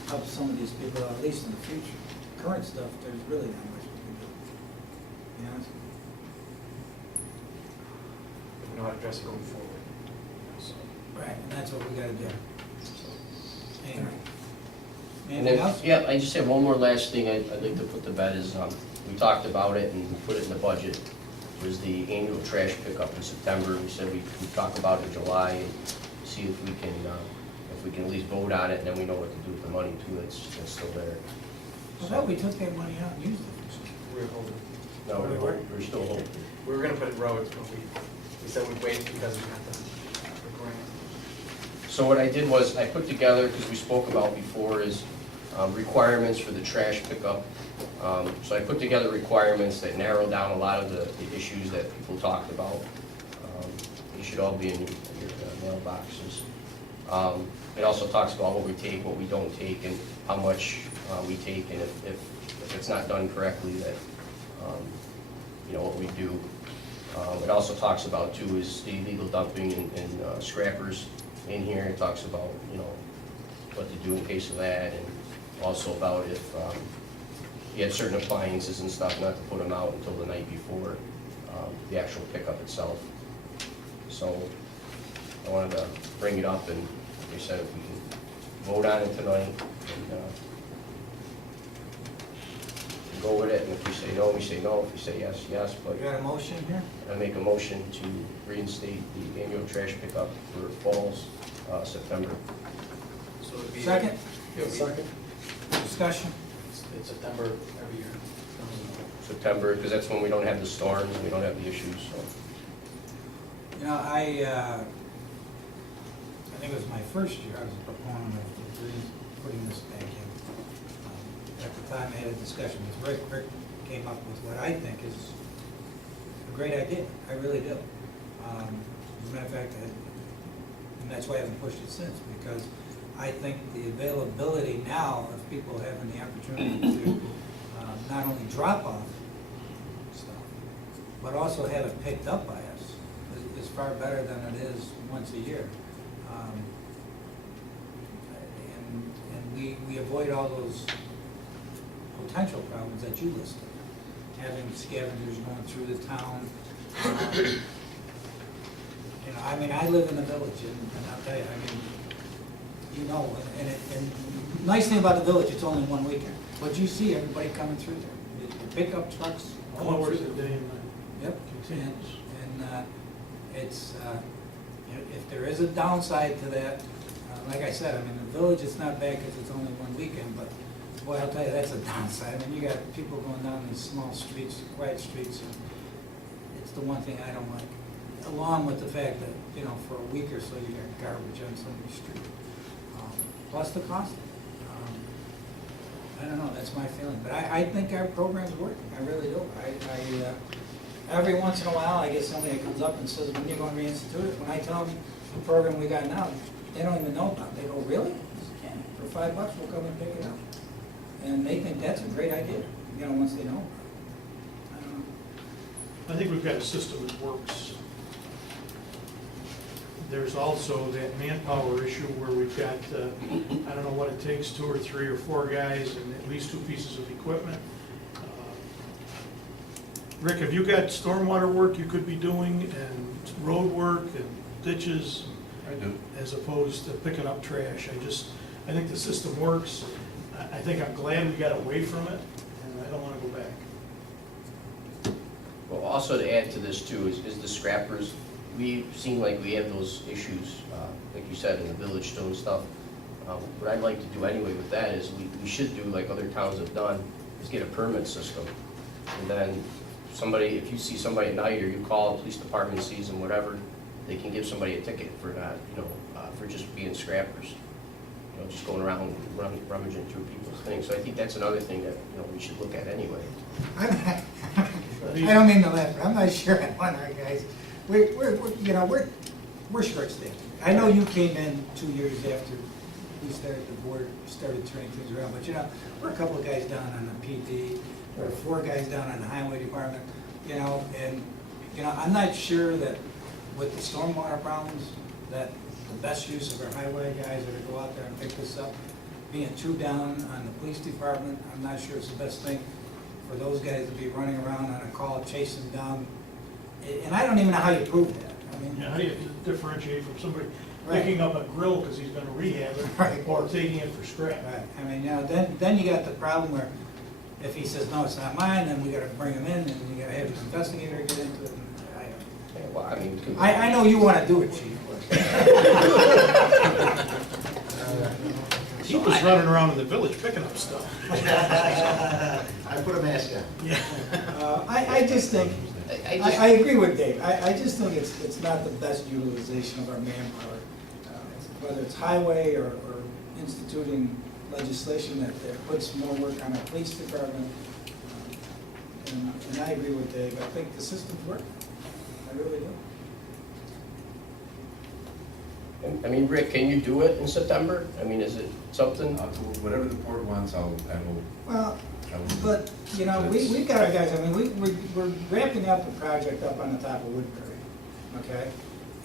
help some of these people, at least in the future. Current stuff, there's really not much we can do. You know? We know how to address it going forward. So, Right, and that's what we gotta do. Anyway. and Anything then, else? yeah, I just have one more last thing I'd like to put to bed is, we talked about it and we put it in the budget, was the annual trash pickup in September. We said we'd talk about it in July and see if we can at least vote on it, and then we know what to do with the money too, that's still there. I thought we took that money out and used it. we were holding. No, we're still hoping. We were gonna put it in roads, but we said we'd wait because we got the grant. So what I did was, I put together, because we spoke about before, is requirements for the trash pickup. So I put together requirements that narrow down a lot of the issues that people talked about. They should all be in your mailboxes. It also talks about what we take, what we don't take, and how much we take, and if it's not done correctly, that, you know, what we do. It also talks about, too, is the illegal dumping and scrappers in here. It talks about, you know, what to do in case of that, and also about if you had certain appliances and stuff, not to put them out until the night before the actual pickup itself. So I wanted to bring it up, and like I said, if we can vote on it tonight, and go with it, and if we say no, we say no, if we say yes, yes, but You got a motion here? I make a motion to reinstate the annual trash pickup for falls, September. So it'd be. Second? It'll be- Second? Discussion? It's September every year. September, because that's when we don't have the storms, and we don't have the issues, so. You know, I think it was my first year, I was a proponent of putting this back in. At the time, I had a discussion with Rick. Rick came up with what I think is a great idea. I really do. As a matter of fact, and that's why I haven't pushed it since, because I think the availability now of people having the opportunity to not only drop off stuff, but also have it picked up by us is far better than it is once a year. And we avoid all those potential problems that you listed. Having scavengers going through the town. You know, I mean, I live in a village, and I'll tell you, I mean, you know, and nice thing about the village, it's only one weekend, but you see everybody coming through there. The pickup trucks. All hours of the day and night. Yep. Continues. And it's, if there is a downside to that, like I said, I mean, the village is not bad because it's only one weekend, but boy, I'll tell you, that's a downside. I mean, you got people going down these small streets, quiet streets, and it's the one thing I don't like. Along with the fact that, you know, for a week or so, you got garbage on somebody's street. plus the cost. I don't know, that's my feeling, but I think our program's working, I really do. Every once in a while, I get somebody that comes up and says, when are you going to reinstitute it? When I tell them the program we got now, they don't even know about it. They go, really? I said, yeah, for $5, we'll come and pick it up. And they think that's a great idea, you know, once they know about it. I don't know. I think we've got a system that works. There's also that manpower issue where we've got, I don't know what it takes, 2 or 3 or 4 guys and at least 2 pieces of equipment. Rick, have you got stormwater work you could be doing and road work and ditches? I do. As opposed to picking up trash? I think the system works. I think I'm glad we got away from it, and I don't want to go back. Well, also to add to this too, is the scrappers. We seem like we have those issues, like you said, in the village stone stuff. What I'd like to do anyway with that is we should do like other towns have done, is get a permit system. And then somebody, if you see somebody at night or you call, the police department sees them, whatever, they can give somebody a ticket for not, for just being scrappers. Just going around rummaging through people's things. So I think that's another thing that, we should look at anyway. I don't mean to laugh, but I'm not sure I want our guys. We're short-staffed. I know you came in 2 years after we started, the board started turning things around, but we're a couple of guys down on the PD, we're 4 guys down on the highway department, and I'm not sure that with the stormwater problems, that the best use of our highway guys are to go out there and pick this up. Being 2 down on the police department, I'm not sure it's the best thing for those guys to be running around on a call, chasing down. And I don't even know how you prove that. I mean, How do you differentiate from somebody Right. picking up a grill because he's going to rehab it, Right. or taking it for scrap? right, I mean, then you got the problem where if he says, no, it's not mine, then we gotta bring him in, and you gotta have an investigator get into it. And Yeah, well, I mean, I know you wanna do it, chief. He was running around in the village picking up stuff. I put a mask on. I just think, I just, I agree with Dave. I just think it's not the best utilization of our manpower. Whether it's highway or instituting legislation that puts more work on our police department. And I agree with Dave. I think the system's working. I really do. I mean, Rick, can you do it in September? I mean, is it something? I'll do whatever the board wants, I will. Well, but, we've got our guys, I mean, we're wrapping up the project up on the top of Woodbury, okay?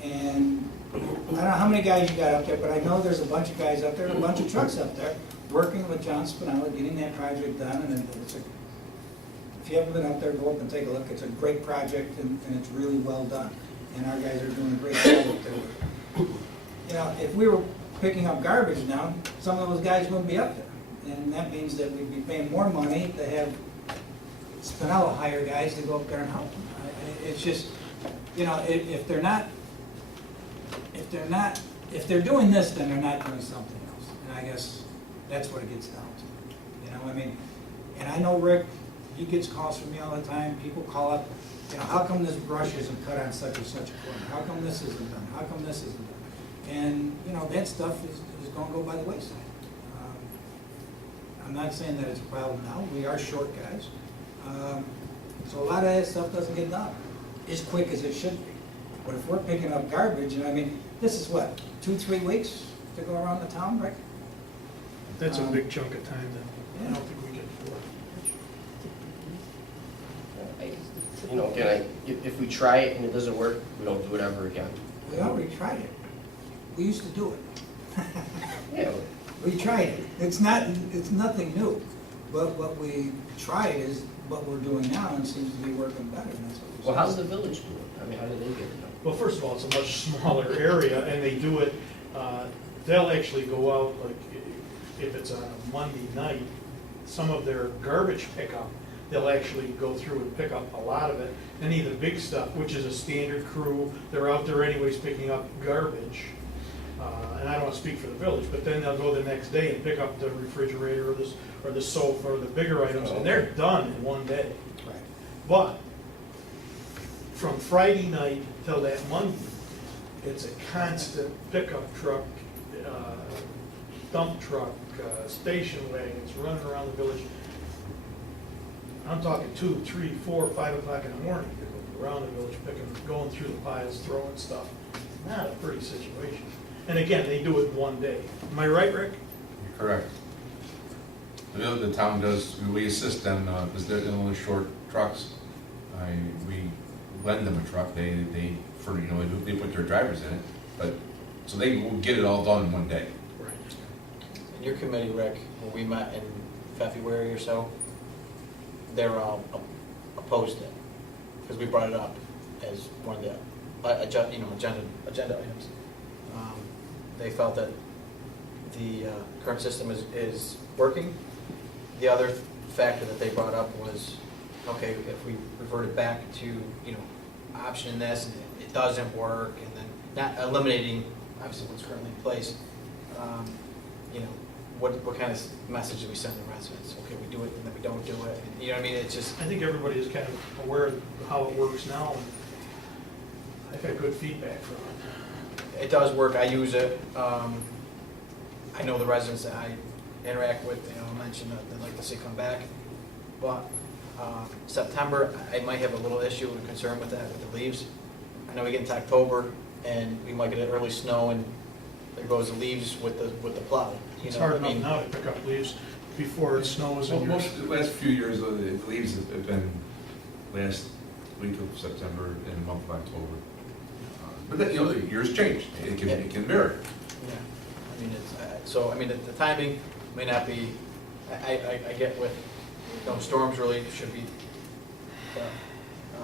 And I don't know how many guys you got up there, but I know there's a bunch of guys up there, a bunch of trucks up there, working with John Spinella, getting that project done, and if you haven't been up there, go up and take a look. It's a great project, and it's really well done. And our guys are doing a great job up there. If we were picking up garbage now, some of those guys wouldn't be up there. And that means that we'd be paying more money to have Spinella hire guys to go up there and help them. It's just, if they're doing this, then they're not doing something else. And I guess that's what it gets down to. And I know Rick, he gets calls from me all the time. People call up, how come this brush isn't cut on such and such a corner? How come this isn't done? How come this isn't done? And, that stuff is going to go by the wayside. I'm not saying that it's a problem now. We are short guys. So a lot of that stuff doesn't get done as quick as it should be. But if we're picking up garbage, this is what, 2-3 weeks to go around the town, Rick? That's a big chunk of time that I don't think we can afford. Again, if we try it and it doesn't work, we don't do it ever again. We already tried it. We used to do it. Yeah. We tried it. It's nothing new. But what we tried is what we're doing now, and seems to be working better. And that's what Well, how's the village doing? I mean, how do they get it done? Well, first of all, it's a much smaller area, and they do it, they'll actually go out, like, if it's on a Monday night, some of their garbage pickup, they'll actually go through and pick up a lot of it. Any of the big stuff, which is a standard crew, they're out there anyways picking up garbage. And I don't want to speak for the village, but then they'll go the next day and pick up the refrigerator or the sofa or the bigger items, and they're done in one day. Right. But from Friday night till that Monday, it's a constant pickup truck dump truck, station wagons running around the village. I'm talking 2, 3, 4, 5 o'clock in the morning, around the village, going through the piles, throwing stuff. Not a pretty situation. And again, they do it in one day. Am I right, Rick? You're correct. The town does, we assist them, because they're the only short trucks. We lend them a truck, they put their drivers in it, but, so they will get it all done in one day. Right. In your committee, Rick, when we met in February or so, they were all opposed to it, because we brought it up as one of the, agenda items. They felt that the current system is working. The other factor that they brought up was, okay, if we reverted back to, option this, and it doesn't work, and then not eliminating, obviously, what's currently in place, what kind of message do we send the residents? Okay, we do it, and then we don't do it, and, you know what I mean? It's just, I think everybody is kind of aware of how it works now. And I've had good feedback from it. it does work, I use it. I know the residents that I interact with, mention that they'd like to see come back. But September, I might have a little issue and concern with that, with the leaves. I know we get into October, and we might get an early snow, and there goes the leaves with the plow. It's hard enough now to pick up leaves before it snows. Well, And most of the last few years, the leaves have been last week of September and the month of October. But then, the years change, it can vary. Yeah, I mean, the timing may not be, I get with, storms really should be, but, I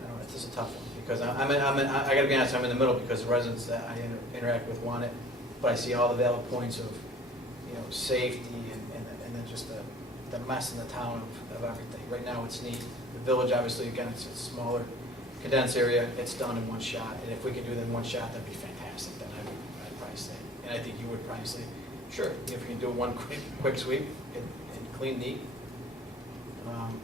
don't know, it's just a tough one, because I gotta be honest, I'm in the middle, because the residents that I interact with want it, but I see all the valid points of, safety and then just the mess in the town of everything. Right now, it's neat. The village, obviously, again, it's a smaller, condensed area, it's done in one shot, and if we could do that in one shot, that'd be fantastic, then I'd probably say, and I think you would probably say, sure, if we can do one quick sweep and clean, neat. Well,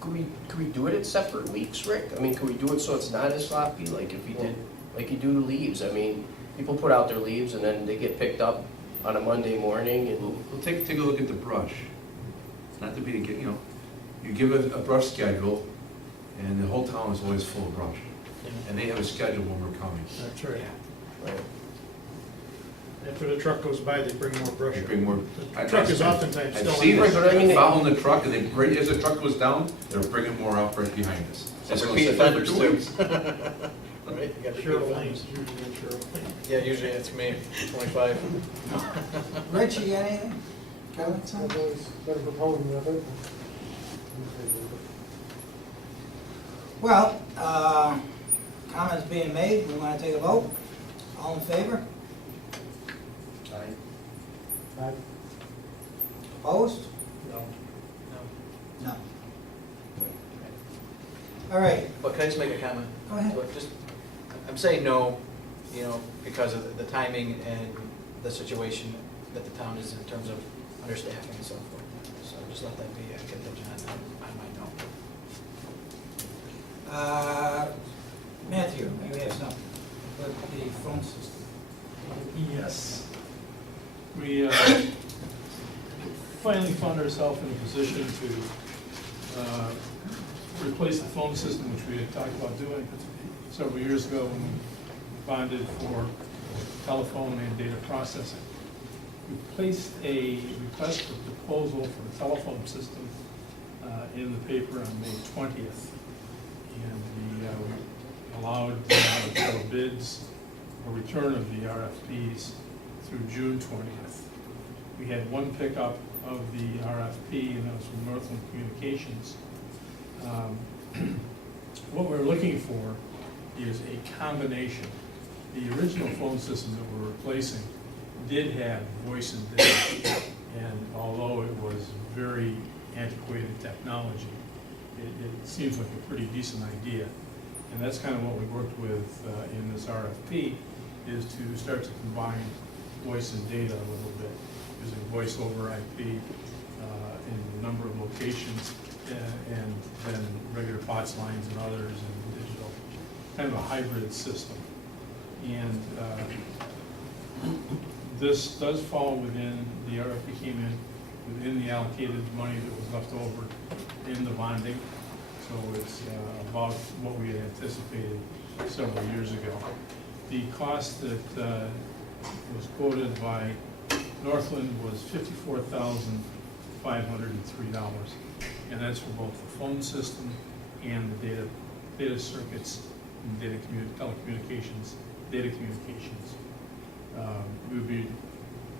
could we do it in separate weeks, Rick? I mean, could we do it so it's not as sloppy, like if we did, like you do the leaves? I mean, people put out their leaves and then they get picked up on a Monday morning and. Well, take a look at the brush. It's not to be, you give a brush schedule, and the whole town is always full of brush. And they have a schedule when we're coming. that's right. Right. After the truck goes by, they bring more brush. They bring more. The truck is oftentimes I've still. seen Right, but I mean, it, following the truck, and they, as the truck goes down, they're bringing more up right behind us. Some It's gonna repeat sit there for offenders 2 too. weeks. Right, you got Cheryl repeat Lane's offenders. usually in Cheryl Lane. Yeah, usually it's me, 25. Rich, you got anything? Comments on I've it? always been a proponent of it. Well, comments being made, we want to take a vote. All in favor? I Opposed? No. No. All right, But can I just make a comment? go ahead. Look, I'm saying no, because of the timing and the situation that the town is in terms of understaffing and so forth. So just let that be a contingent on my no. Matthew, you have something with the phone system. Yes. We finally found ourselves in a position to replace the phone system, which we had talked about doing several years ago when we bonded for telephone and data processing. We placed a request for proposal for the telephone system in the paper on May 20th. And we allowed for bids or return of the RFPs through June 20th. We had one pickup of the RFP, and that was from Northland Communications. What we're looking for is a combination. The original phone system that we're replacing did have voice and data, and although it was very antiquated technology, it seems like a pretty decent idea. And that's kind of what we worked with in this RFP, is to start to combine voice and data a little bit, using voice over IP in a number of locations, and then regular POTS lines and others, and digital, kind of a hybrid system. And This does fall within, the RFP came in within the allocated money that was left over in the bonding. So it's about what we had anticipated several years ago. The cost that was quoted by Northland was $54,503. And that's for both the phone system and the data circuits and telecommunications, data communications. We would be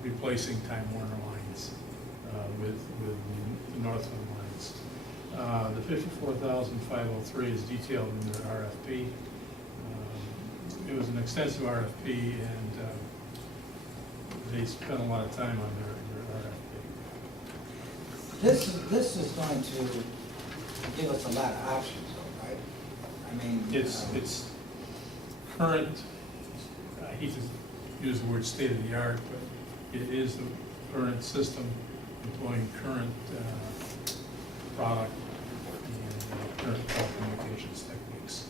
replacing Time Warner lines with the Northland lines. The $54,503 is detailed in the RFP. It was an extensive RFP, and they spent a lot of time on their RFP. This is going to give us a lot of options, though, right? I mean. It's current, I hate to use the word state of the art, but it is the current system employing current product and current telecommunications techniques.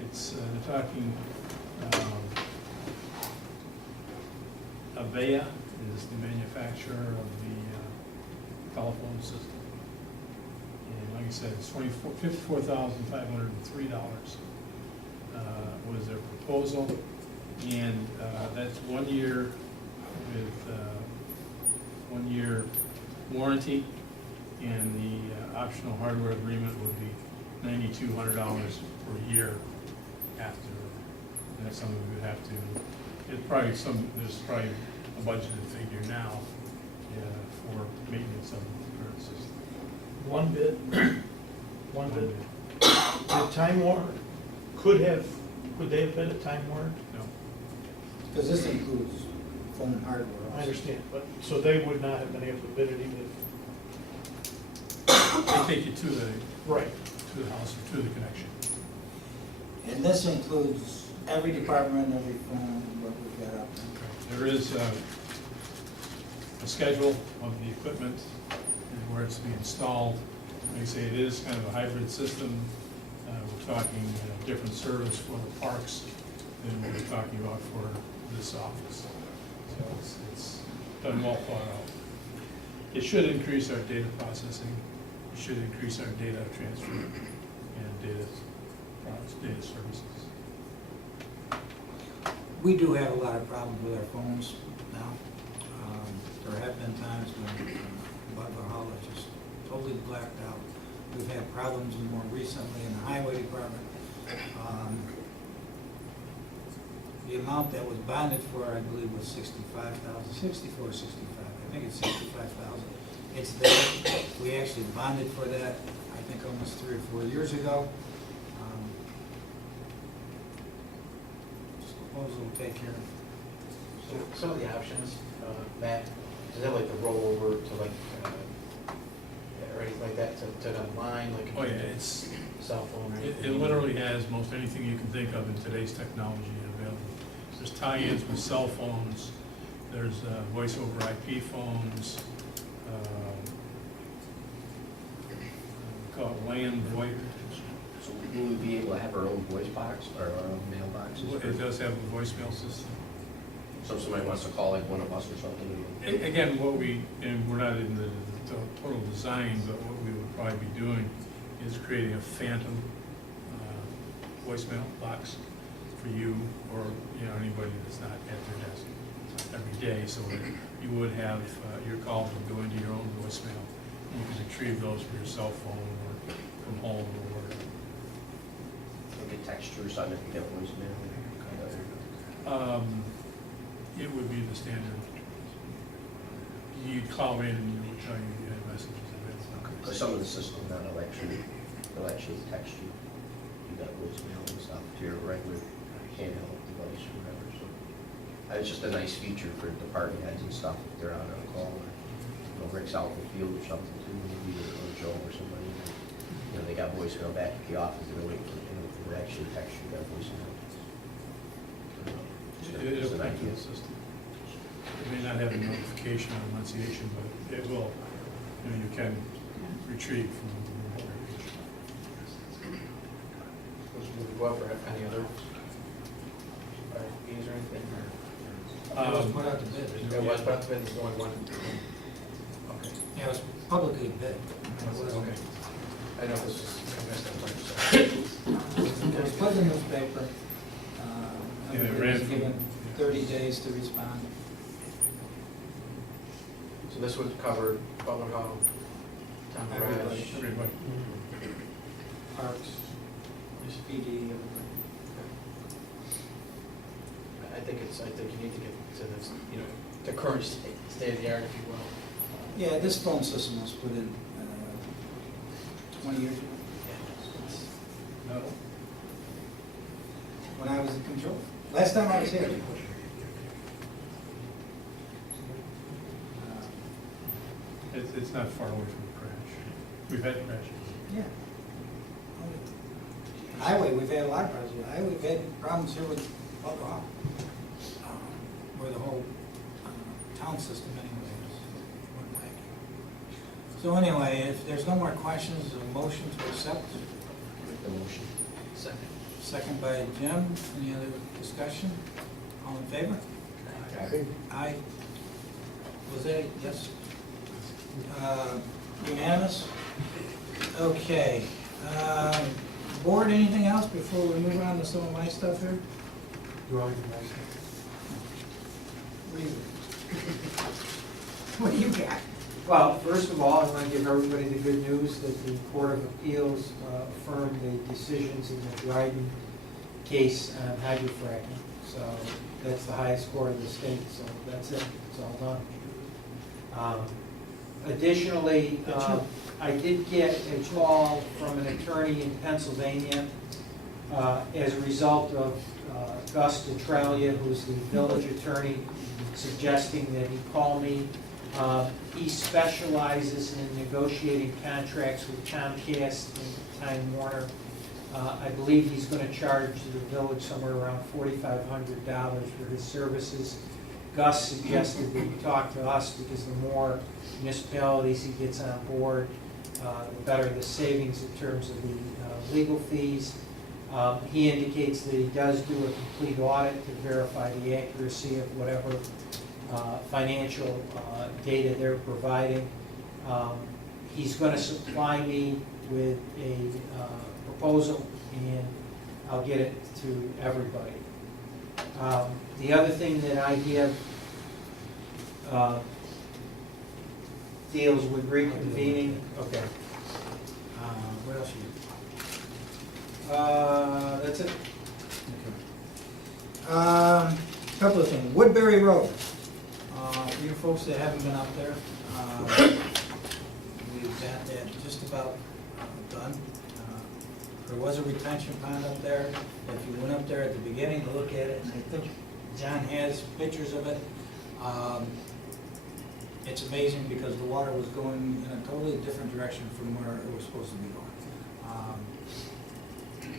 It's, they're talking, Avaya is the manufacturer of the telephone system. And like I said, it's $54,503 was their proposal. And that's 1 year with 1 year warranty, and the optional hardware agreement would be $9,200 per year after. And that's something we would have to, there's probably a budgeted figure now for maintenance of the current system. One bid, Did Time Warner, could they have bid at Time Warner? No. Because this includes phone hardware also. I understand, but, so they would not have been able to bid it even They take you to the Right. to the house or to the connection. And this includes every department, every phone, what we've got up there. There is a schedule of the equipment and where it's to be installed. Like I say, it is kind of a hybrid system. We're talking different service for the parks than what we're talking about for this office. So it's done well thought out. It should increase our data processing. It should increase our data transfer and data products, data services. We do have a lot of problems with our phones now. There have been times when Butler Hall is just totally blacked out. We've had problems more recently in the highway department. The amount that was bonded for, I believe, was 65,000, 64, 65. I think it's 65,000. It's there. We actually bonded for that, I think, almost 3 or 4 years ago. This proposal will take care of it. So some of the options, Matt, does that like the rollover to like, or anything like that, to online, like? Oh, yeah, it's, Cell phone or it anything? literally has most anything you can think of in today's technology available. There's tie-ins with cell phones, there's voice over IP phones, call it LAN VoIP. So will we be able to have our own voice box or our own mailboxes? It does have a voicemail system. So if somebody wants to call like one of us or something? Again, and we're not in the total design, but what we would probably be doing is creating a phantom voicemail box for you or anybody that's not at their desk every day, so that you would have your calls would go into your own voicemail. You can retrieve those from your cell phone or from home or whatever. Like a text you or something if you get voicemail? It would be the standard. You'd call in and it would tell you you had messages available. Because some of the systems now will actually text you. You got voicemail and stuff to your regular handheld device or whatever, so. It's just a nice feature for department heads and stuff if they're out on a call or, Rick's out in the field or something too, maybe, or Joe or somebody. They got voicemail back at the office and they're waiting for they actually text you that voicemail. It'll connect to the system. It may not have a notification or enunciation, but it will, you can retrieve from the notification. Would we go out for any other RFPs or anything? It was put out to bid. isn't It was, but there's only one. Okay, Yeah, it was publicly bid. It wasn't- okay. I know this is, I messed up, sorry. It was put in the newspaper. Yeah, it Everybody ran was from- given 30 days to respond. So this would cover Butler Hall, Town Everybody. Garage. Everybody. Parks, SPD, everybody. I think you need to get to this, you know, the current state of the art, if you will. Yeah, this phone system was put in 20 years ago, No. when I was in control. Last time I was here. It's not far away from the crash. We've had crashes. Yeah. Highway, we've had a lot of problems with highway. We've had problems here with Butler Hall, where the whole town system anyway went wacky. So anyway, if there's no more questions, a motion to accept. The motion. Second. Second by Jim. Any other discussion? All in favor? Aye. Was that, yes? Unanimous? Okay. Board, anything else before we move on to some of my stuff here? Do I get the motion? What do you got? Well, first of all, I want to give everybody the good news that the Court of Appeals affirmed the decisions in the Dryden case on hydrofracking. So that's the highest court of the state, so that's it, it's all done. Additionally, I did get a call from an attorney in Pennsylvania as a result of Gus Detralia, who's the village attorney, suggesting that he call me. He specializes in negotiating contracts with Comcast and Time Warner. I believe he's going to charge the village somewhere around $4,500 for his services. Gus suggested that he talk to us because the more municipalities he gets on board, the better the savings in terms of the legal fees. He indicates that he does do a complete audit to verify the accuracy of whatever financial data they're providing. He's going to supply me with a proposal, and I'll get it to everybody. The other thing that I give deals with reconvening. Okay. What else you? That's it. Couple of things. Woodbury Road. For you folks that haven't been up there, we've got that just about done. There was a retention pond up there. If you went up there at the beginning to look at it, and I think John has pictures of it, it's amazing because the water was going in a totally different direction from where it was supposed to be going.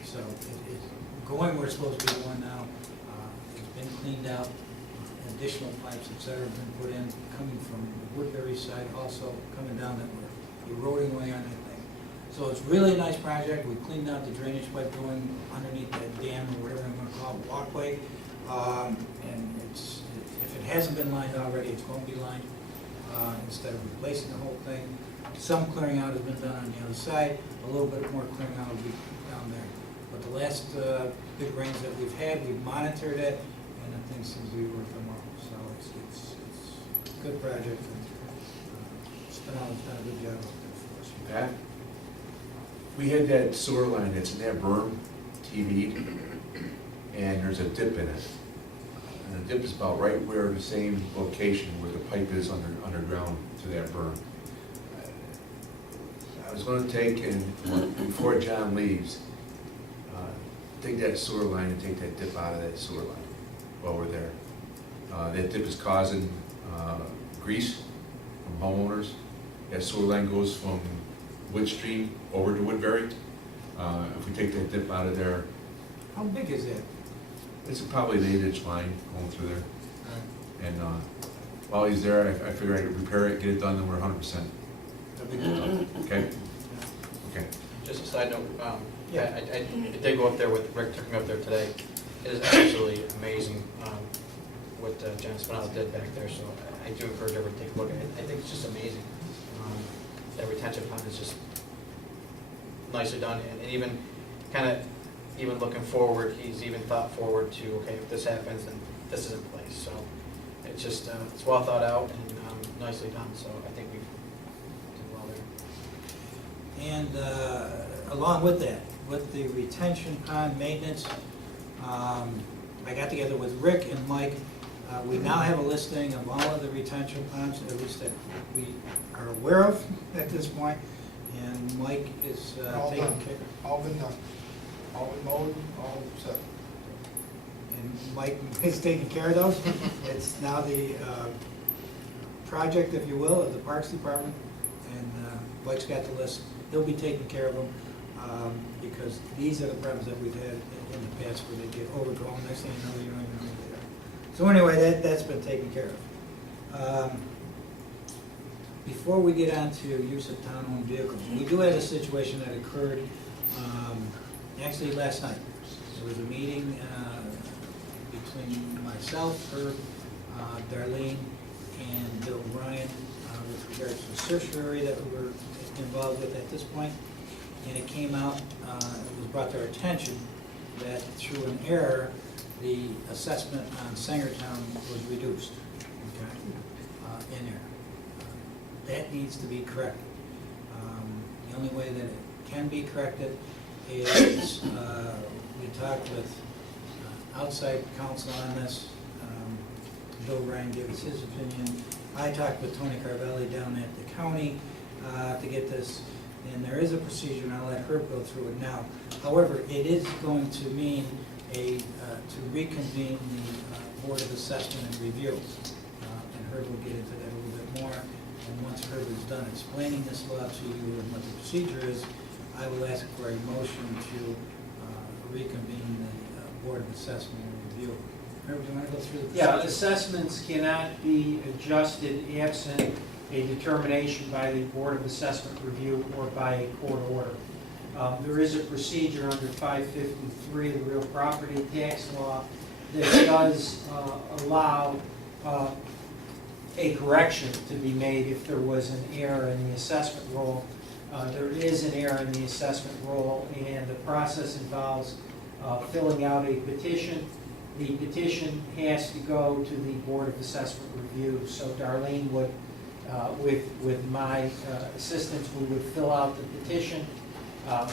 So it's going where it's supposed to be going now. It's been cleaned out. Additional pipes, et cetera, have been put in, coming from the Woodbury side, also coming down that we're eroding away on that thing. So it's really a nice project. We cleaned out the drainage pipe going underneath that dam, or whatever I'm gonna call it, walkway. And it's, if it hasn't been lined already, it's going to be lined, instead of replacing the whole thing. Some clearing out has been done on the other side, a little bit more clearing out will be down there. But the last big rains that we've had, we've monitored it, and the thing seems to be working well. So it's a good project, and Spinelli's done a good job up there for us. Pat, we had that sewer line that's in that berm, TV'd, and there's a dip in it. And the dip is about right where the same location where the pipe is underground to that berm. I was gonna take, and before John leaves, take that sewer line and take that dip out of that sewer line while we're there. That dip is causing grease from homeowners. That sewer line goes from Wood Street over to Woodbury. If we take that dip out of there, How big is that? it's probably an 8-inch line going through there. And while he's there, I figure I could repair it, get it done, then we're 100%. That'd be good. Okay? Okay. Just a side note, Yeah. I did go up there with Rick, took me up there today. It is absolutely amazing. what John Spinella did back there, so I do encourage everyone to take a look at it. I think it's just amazing. That retention pond is just nicely done, and even kind of, even looking forward, he's even thought forward to, okay, if this happens, then this is in place, so it's just, it's well thought out and nicely done, so I think we've done well there. And along with that, with the retention pond maintenance, I got together with Rick and Mike. We now have a listing of all of the retention ponds, at least that we are aware of at this point, and Mike is All taking done. care. All been done. All been mowed, all set. And Mike is taking care of those. It's now the project, if you will, of the Parks Department, and Mike's got the list. He'll be taking care of them, because these are the problems that we've had in the past where they get overgrown, next thing you know, you don't even know where they are. So anyway, that's been taken care of. Before we get on to use of town-owned vehicles, we do have a situation that occurred actually last night. There was a meeting between myself, Herb, Darlene, and Bill Ryan with regards to the certiorari that we were involved with at this point. And it came out, it was brought to our attention that through an error, the assessment on Sangertown was reduced, okay, in there. That needs to be corrected. The only way that it can be corrected is we talked with outside counsel on this. Bill Ryan gave us his opinion. I talked with Tony Carvelli down at the county to get this, and there is a procedure, and I'll let Herb go through it now. However, it is going to mean to reconvene the Board of Assessment and Review, and Herb will get into that a little bit more. And once Herb is done explaining this law to you and what the procedure is, I will ask for a motion to reconvene the Board of Assessment and Review. Herb, do you want to go through the procedure? Yeah, assessments cannot be adjusted absent a determination by the Board of Assessment Review or by a court order. There is a procedure under 553 of the real property tax law that does allow a correction to be made if there was an error in the assessment roll. There is an error in the assessment roll, and the process involves filling out a petition. The petition has to go to the Board of Assessment Review. So Darlene would, with my assistance, we would fill out the petition.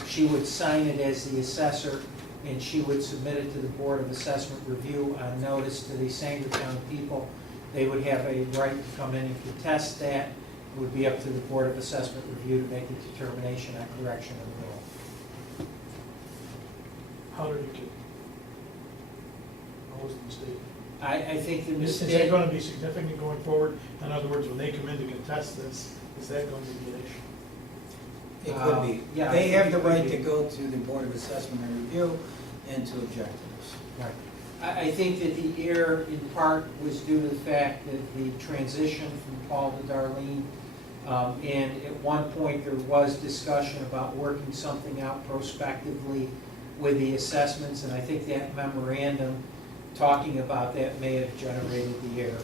She would sign it as the assessor, and she would submit it to the Board of Assessment Review on notice to the Sangertown people. They would have a right to come in and contest that. It would be up to the Board of Assessment Review to make a determination on correction of the roll. How did it get? What was the mistake? I think the Is that mistake, going to be significant going forward? In other words, when they come in to contest this, is that going to be an issue? It could be. Yeah, They I have think the it could right be. to go to the Board of Assessment and Review and to object to this. right. I think that the error in part was due to the fact that the transition from Paul to Darlene, and at one point there was discussion about working something out prospectively with the assessments, and I think that memorandum talking about that may have generated the error.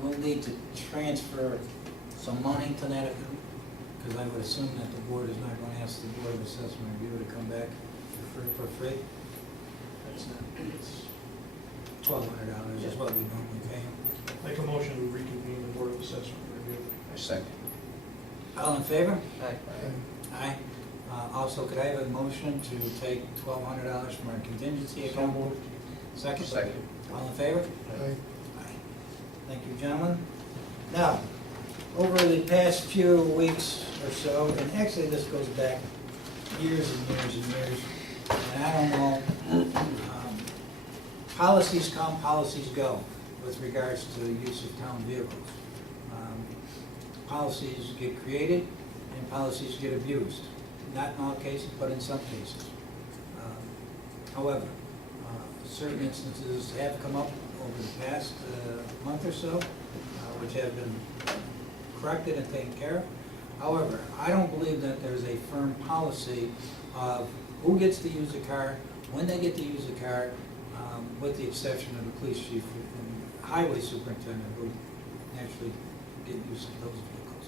We'll need to transfer some money to that account, because I would assume that the board is not going to ask the Board of Assessment and Review to come back for free. That's not, it's, $1,200 is what we normally pay them. make a motion to reconvene the Board of Assessment Review. I second. All in favor? Aye. Aye. Also, could I have a motion to take $1,200 from our contingency So account? moved. Second? Second. All in favor? Aye. Aye. Thank you, gentlemen. Now, over the past few weeks or so, and actually this goes back years and years and years, and I don't know, policies come, policies go with regards to the use of town vehicles. Policies get created and policies get abused. Not in all cases, but in some cases. However, certain instances have come up over the past month or so, which have been corrected and taken care of. However, I don't believe that there's a firm policy of who gets to use the car, when they get to use the car, with the exception of the police chief and highway superintendent, who actually get used to those vehicles.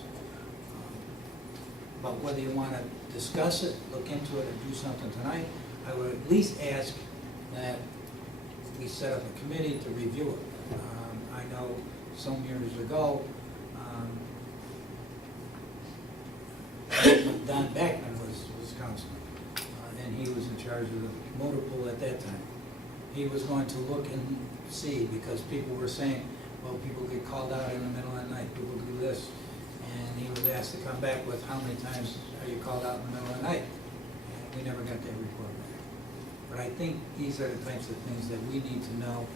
But whether you want to discuss it, look into it, or do something tonight, I would at least ask that we set up a committee to review it. I know some years ago, Don Backman was councilman, and he was in charge of the motor pool at that time. He was going to look and see, because people were saying, well, people get called out in the middle of the night, people do this. And he was asked to come back with how many times are you called out in the middle of the night? And we never got that report back. But I think these are the types of things that we need to know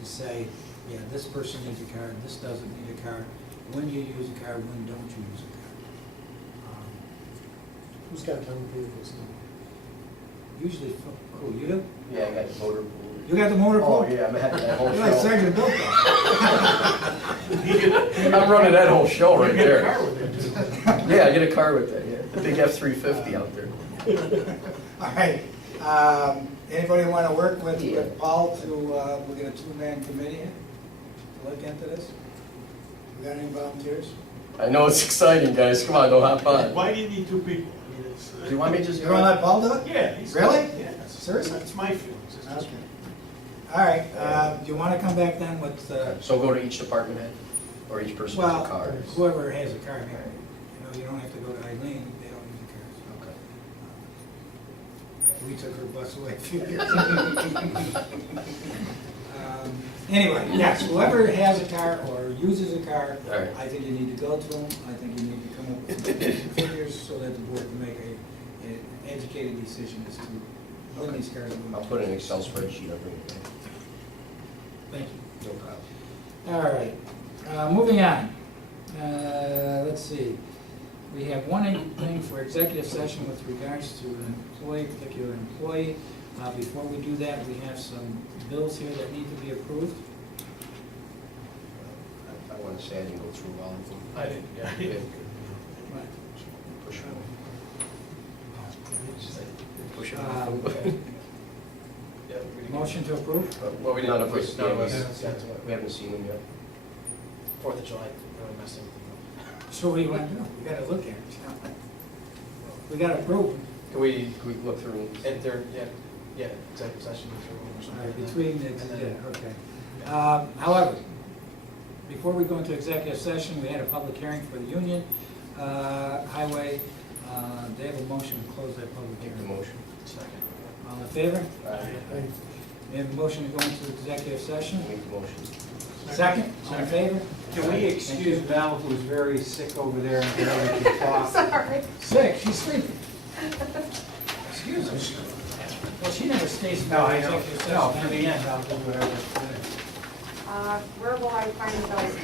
to say, yeah, this person needs a car, this doesn't need a car. When do you use a car, when don't you use a car? Who's got town vehicles now? Usually, who, you do? Yeah, I got the motor pool. You got the motor pool? Oh, yeah, I'm having that whole You're like show. Sergeant Bilko. I'm running that whole show right You get a there. car with it, too. Yeah, I get a car with that, yeah. The big F-350 out there. All right, anybody want to work with Paul to, we'll get a two-man committee in to look into this? We got any volunteers? I know it's exciting, guys. Come on, don't hop on. Why do you need two people? I mean, it's, Do you want me to just? You want to let Paul do it? Yeah. he's- Really? Yes. Seriously? That's my feelings. It's just- Okay. All right, do you want to come back then with, So go to each department head, or each person with a well, car? whoever has a car, maybe. You don't have to go to Eileen, they don't use cars. Okay. We took her bus away a few years ago. Anyway, yes, whoever has a car or uses a car, All right. I think you need to go to them. I think you need to come up with some figures so that the board can make an educated decision as to when these cars are. I'll put an Excel spreadsheet, I'll bring it back. Thank you. No problem. All right, moving on. Let's see. We have one thing for executive session with regards to an employee, particular employee. Before we do that, we have some bills here that need to be approved. I want to say I didn't go through all of them. I didn't, yeah. Push it. Push it. Motion to approve? Well, we None didn't, of us, none of us, we haven't seen them yet. 4th of July, really messed everything So what do you want to do? We gotta look at it. We gotta approve. up. Can we Can we look through? enter, yeah, executive session or All something? right, like that? between the, And then- yeah, okay. However, before we go into executive session, we had a public hearing for the Union Highway. They have a motion to close that public Make the hearing. motion. Second. All in favor? Aye. We have a motion to go into executive session. Make the motion. Second, all in favor? Can we excuse Val, who's very sick over there and barely can talk? Sorry. Sick, she's sleeping. Excuse her. Well, she never stays for No, I know. executive session. No, for the end, I'll do whatever. Where will I find those?